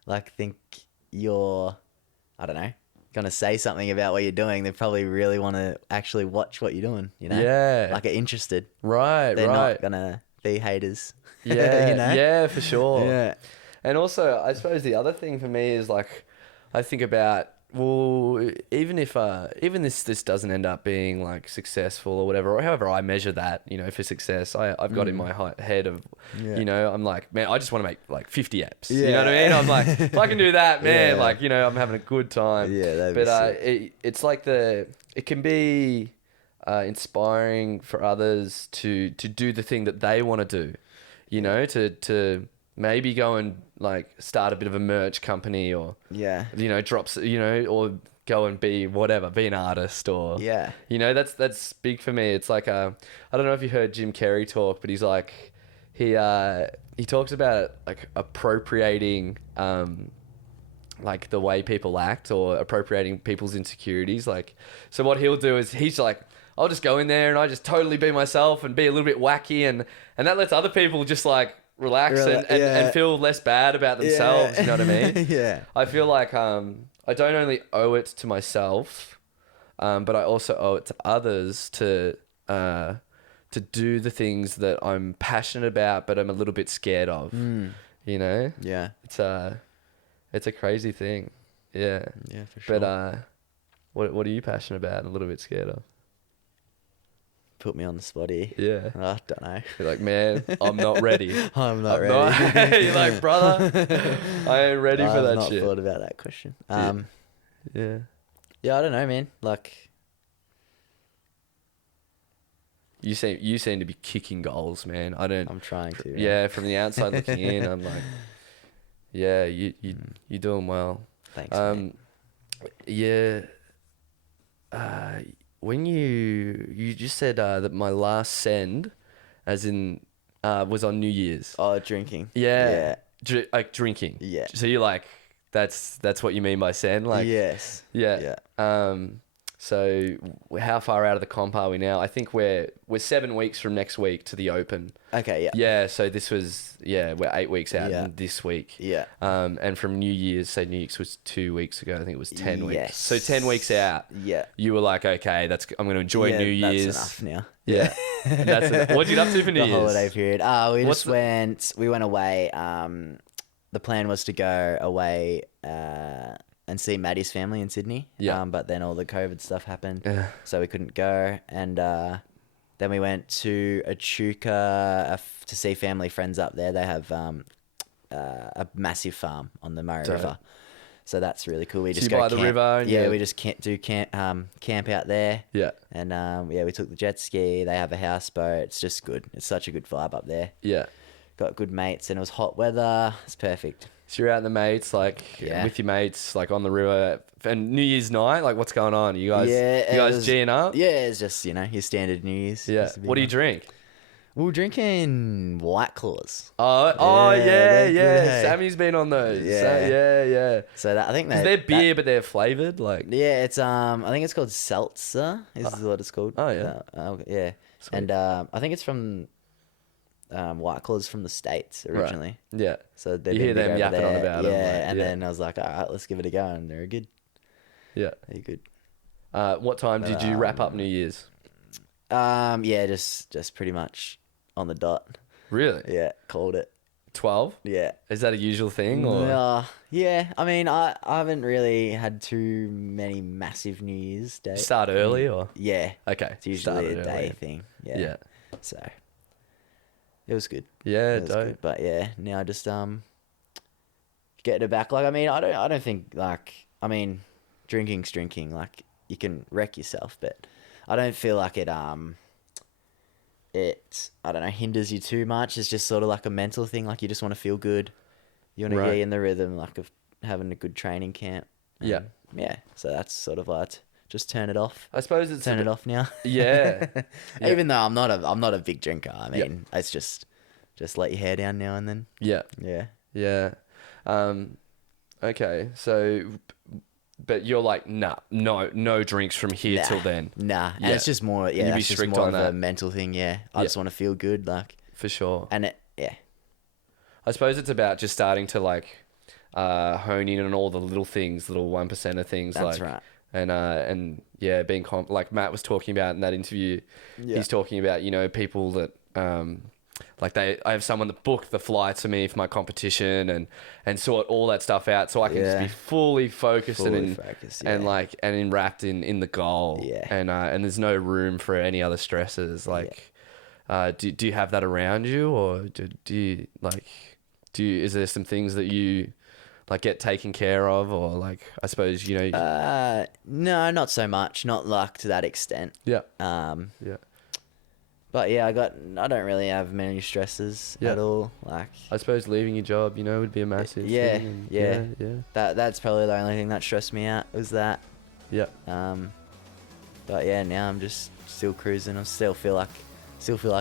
like think you're, I don't know, gonna say something about what you're doing, they probably really want to actually watch what you're doing. Yeah, like are interested. Right. They're not gonna be haters. Yeah, yeah, for sure. Yeah, and also I suppose the other thing for me is like I think about. Well, even if this doesn't end up being like successful or whatever, or however I measure that, for success, I've got in my head of, I'm like, man, I just want to make like 50 apps. You know what I mean? I'm like, if I can do that, man, like, I'm having a good time. Yeah, that'd be sick. It's like it can be inspiring for others to do the thing that they want to do, to maybe go and like start a bit of a merch company, or drops, or go and be whatever, be an artist or Yeah. you know, that's big for me. It's like I don't know if you heard Jim Carrey talk, but he's like he talks about like appropriating like the way people act or appropriating people's insecurities. Like, so what he'll do is he's like, I'll just go in there and I just totally be myself and be a little bit wacky, and that lets other people just like relax and feel less bad about themselves. Yeah. You know what I mean? Yeah. I feel like I don't only owe it to myself, but I also owe it to others to do the things that I'm passionate about, but I'm a little bit scared of. You know? Yeah. It's a crazy thing. Yeah. Yeah, for sure. But what are you passionate about and a little bit scared of? Put me on the spot here. Yeah. I don't know. You're like, man, I'm not ready. I'm not ready. You're like, brother, I ain't ready for that shit. I've not thought about that question. Yeah. Yeah, I don't know, man. Like, You seem to be kicking goals, man. I'm trying to. Man. Yeah, from the outside looking in, I'm like, yeah, you're doing well. Thanks, mate. Yeah. When you just said that my last send, as in, was on New Year's. Oh, drinking. Yeah. Like drinking. Yeah. So you're like, that's what you mean by send, like. Yes. Yeah. So how far out of the comp are we now? I think we're 7 weeks from next week to the Open. Okay. Yeah. Yeah. So this was we're 8 weeks out this week. Yeah. And from New Year's was 2 weeks ago. I think it was 10 weeks. Yes. So 10 weeks out. Yeah. You were like, okay, I'm going to enjoy New Year's. That's enough now. Yeah. That's enough. What did you get up to for New The Year's? holiday period. We went away. The plan was to go away and see Maddie's family in Sydney. Yeah. But then all the COVID stuff happened, Yeah. so we couldn't go. And then we went to Echuca to see family friends up there. They have a massive farm on the Murray River. So that's really cool. We just go by the river. And we just camp out there. Yeah. And we took the jet ski. They have a houseboat. It's just good. It's such a good vibe up there. Yeah. Got good mates, and it was hot weather. It's perfect. So you're out in the mates, like with your mates, like on the river, and New Year's night. Like, what's going on? You guys, G'ing up? Yeah, it's just your standard New Year's. Yeah. What do you drink? We were drinking White Claws. Yeah. Sammy's been on those. Yeah. So I think they're beer, but they're flavored. Like, yeah, it's I think it's called seltzer. Is what it's called. Oh yeah. Yeah. Sweet. And I think it's from White Claws from the States originally. Right. Yeah. So they hear them yapping on about them. Yeah, and then I was like, all right, let's give it a go, and they're good. Yeah. They're good. What time did you wrap up New Year's? Just pretty much on the dot. Really? Yeah, called it. 12? Yeah. Is that a usual thing? Or? Yeah. I mean, I haven't really had too many massive New Year's days. Start early or? Yeah. Okay. It's usually a day thing. Yeah. So it was good. Yeah, it was good. But yeah, now just getting it back. Like, I mean, I don't think drinking's drinking. Like, you can wreck yourself, but I don't feel like it hinders you too much. It's just sort of like a mental thing. Like, you just want to feel good. You want to get in the rhythm, like, of having a good training camp. Yeah. Yeah. So that's sort of like, just turn it off. I suppose it's turn it off now. Yeah. Even though I'm not a big drinker. I mean, it's just let your hair down now and then. Yeah. Yeah. Yeah. Okay. So, but you're like, no drinks from here till then. Nah. And it's just more, you be strict on that. A mental thing. Yeah. I just want to feel good. Like, for sure. And I suppose it's about just starting to like, hone in on all the little things, little 1%er things. That's like, right. And being like Matt was talking about in that interview, he's talking about, people that, I have someone that booked the flights for me for my competition and sort all that stuff out so I can just be fully focused and enwrapped in the goal. Yeah. And there's no room for any other stresses. Like, do you have that around you, or is there some things that you like get taken care of, or like, I suppose, no, not so much, not like to that extent. Yeah. But yeah, I don't really have many stresses at all. Like, I suppose leaving your job, would be a massive thing. Yeah. That's probably the only thing that stressed me out was that. Yeah. But yeah, now I'm just still cruising. I still feel like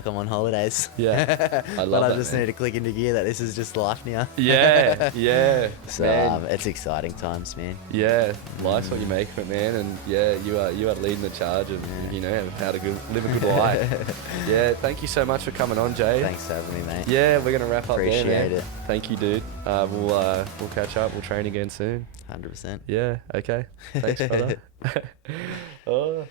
I'm on holidays. Yeah. I love But I that, just man. need to click into gear that this is just life now. Yeah. Yeah. So man. it's exciting times, man. Yeah, life's what you make of it, man, and yeah, you are leading the charge, and you know how to live a good life. Yeah, thank you so much for coming on, Jay. Thanks for having me, mate. Yeah, we're gonna wrap up there, man. Appreciate it. Thank you, dude. We'll catch up. We'll train again soon. 100%. Yeah. Okay. Thanks, brother. Oh.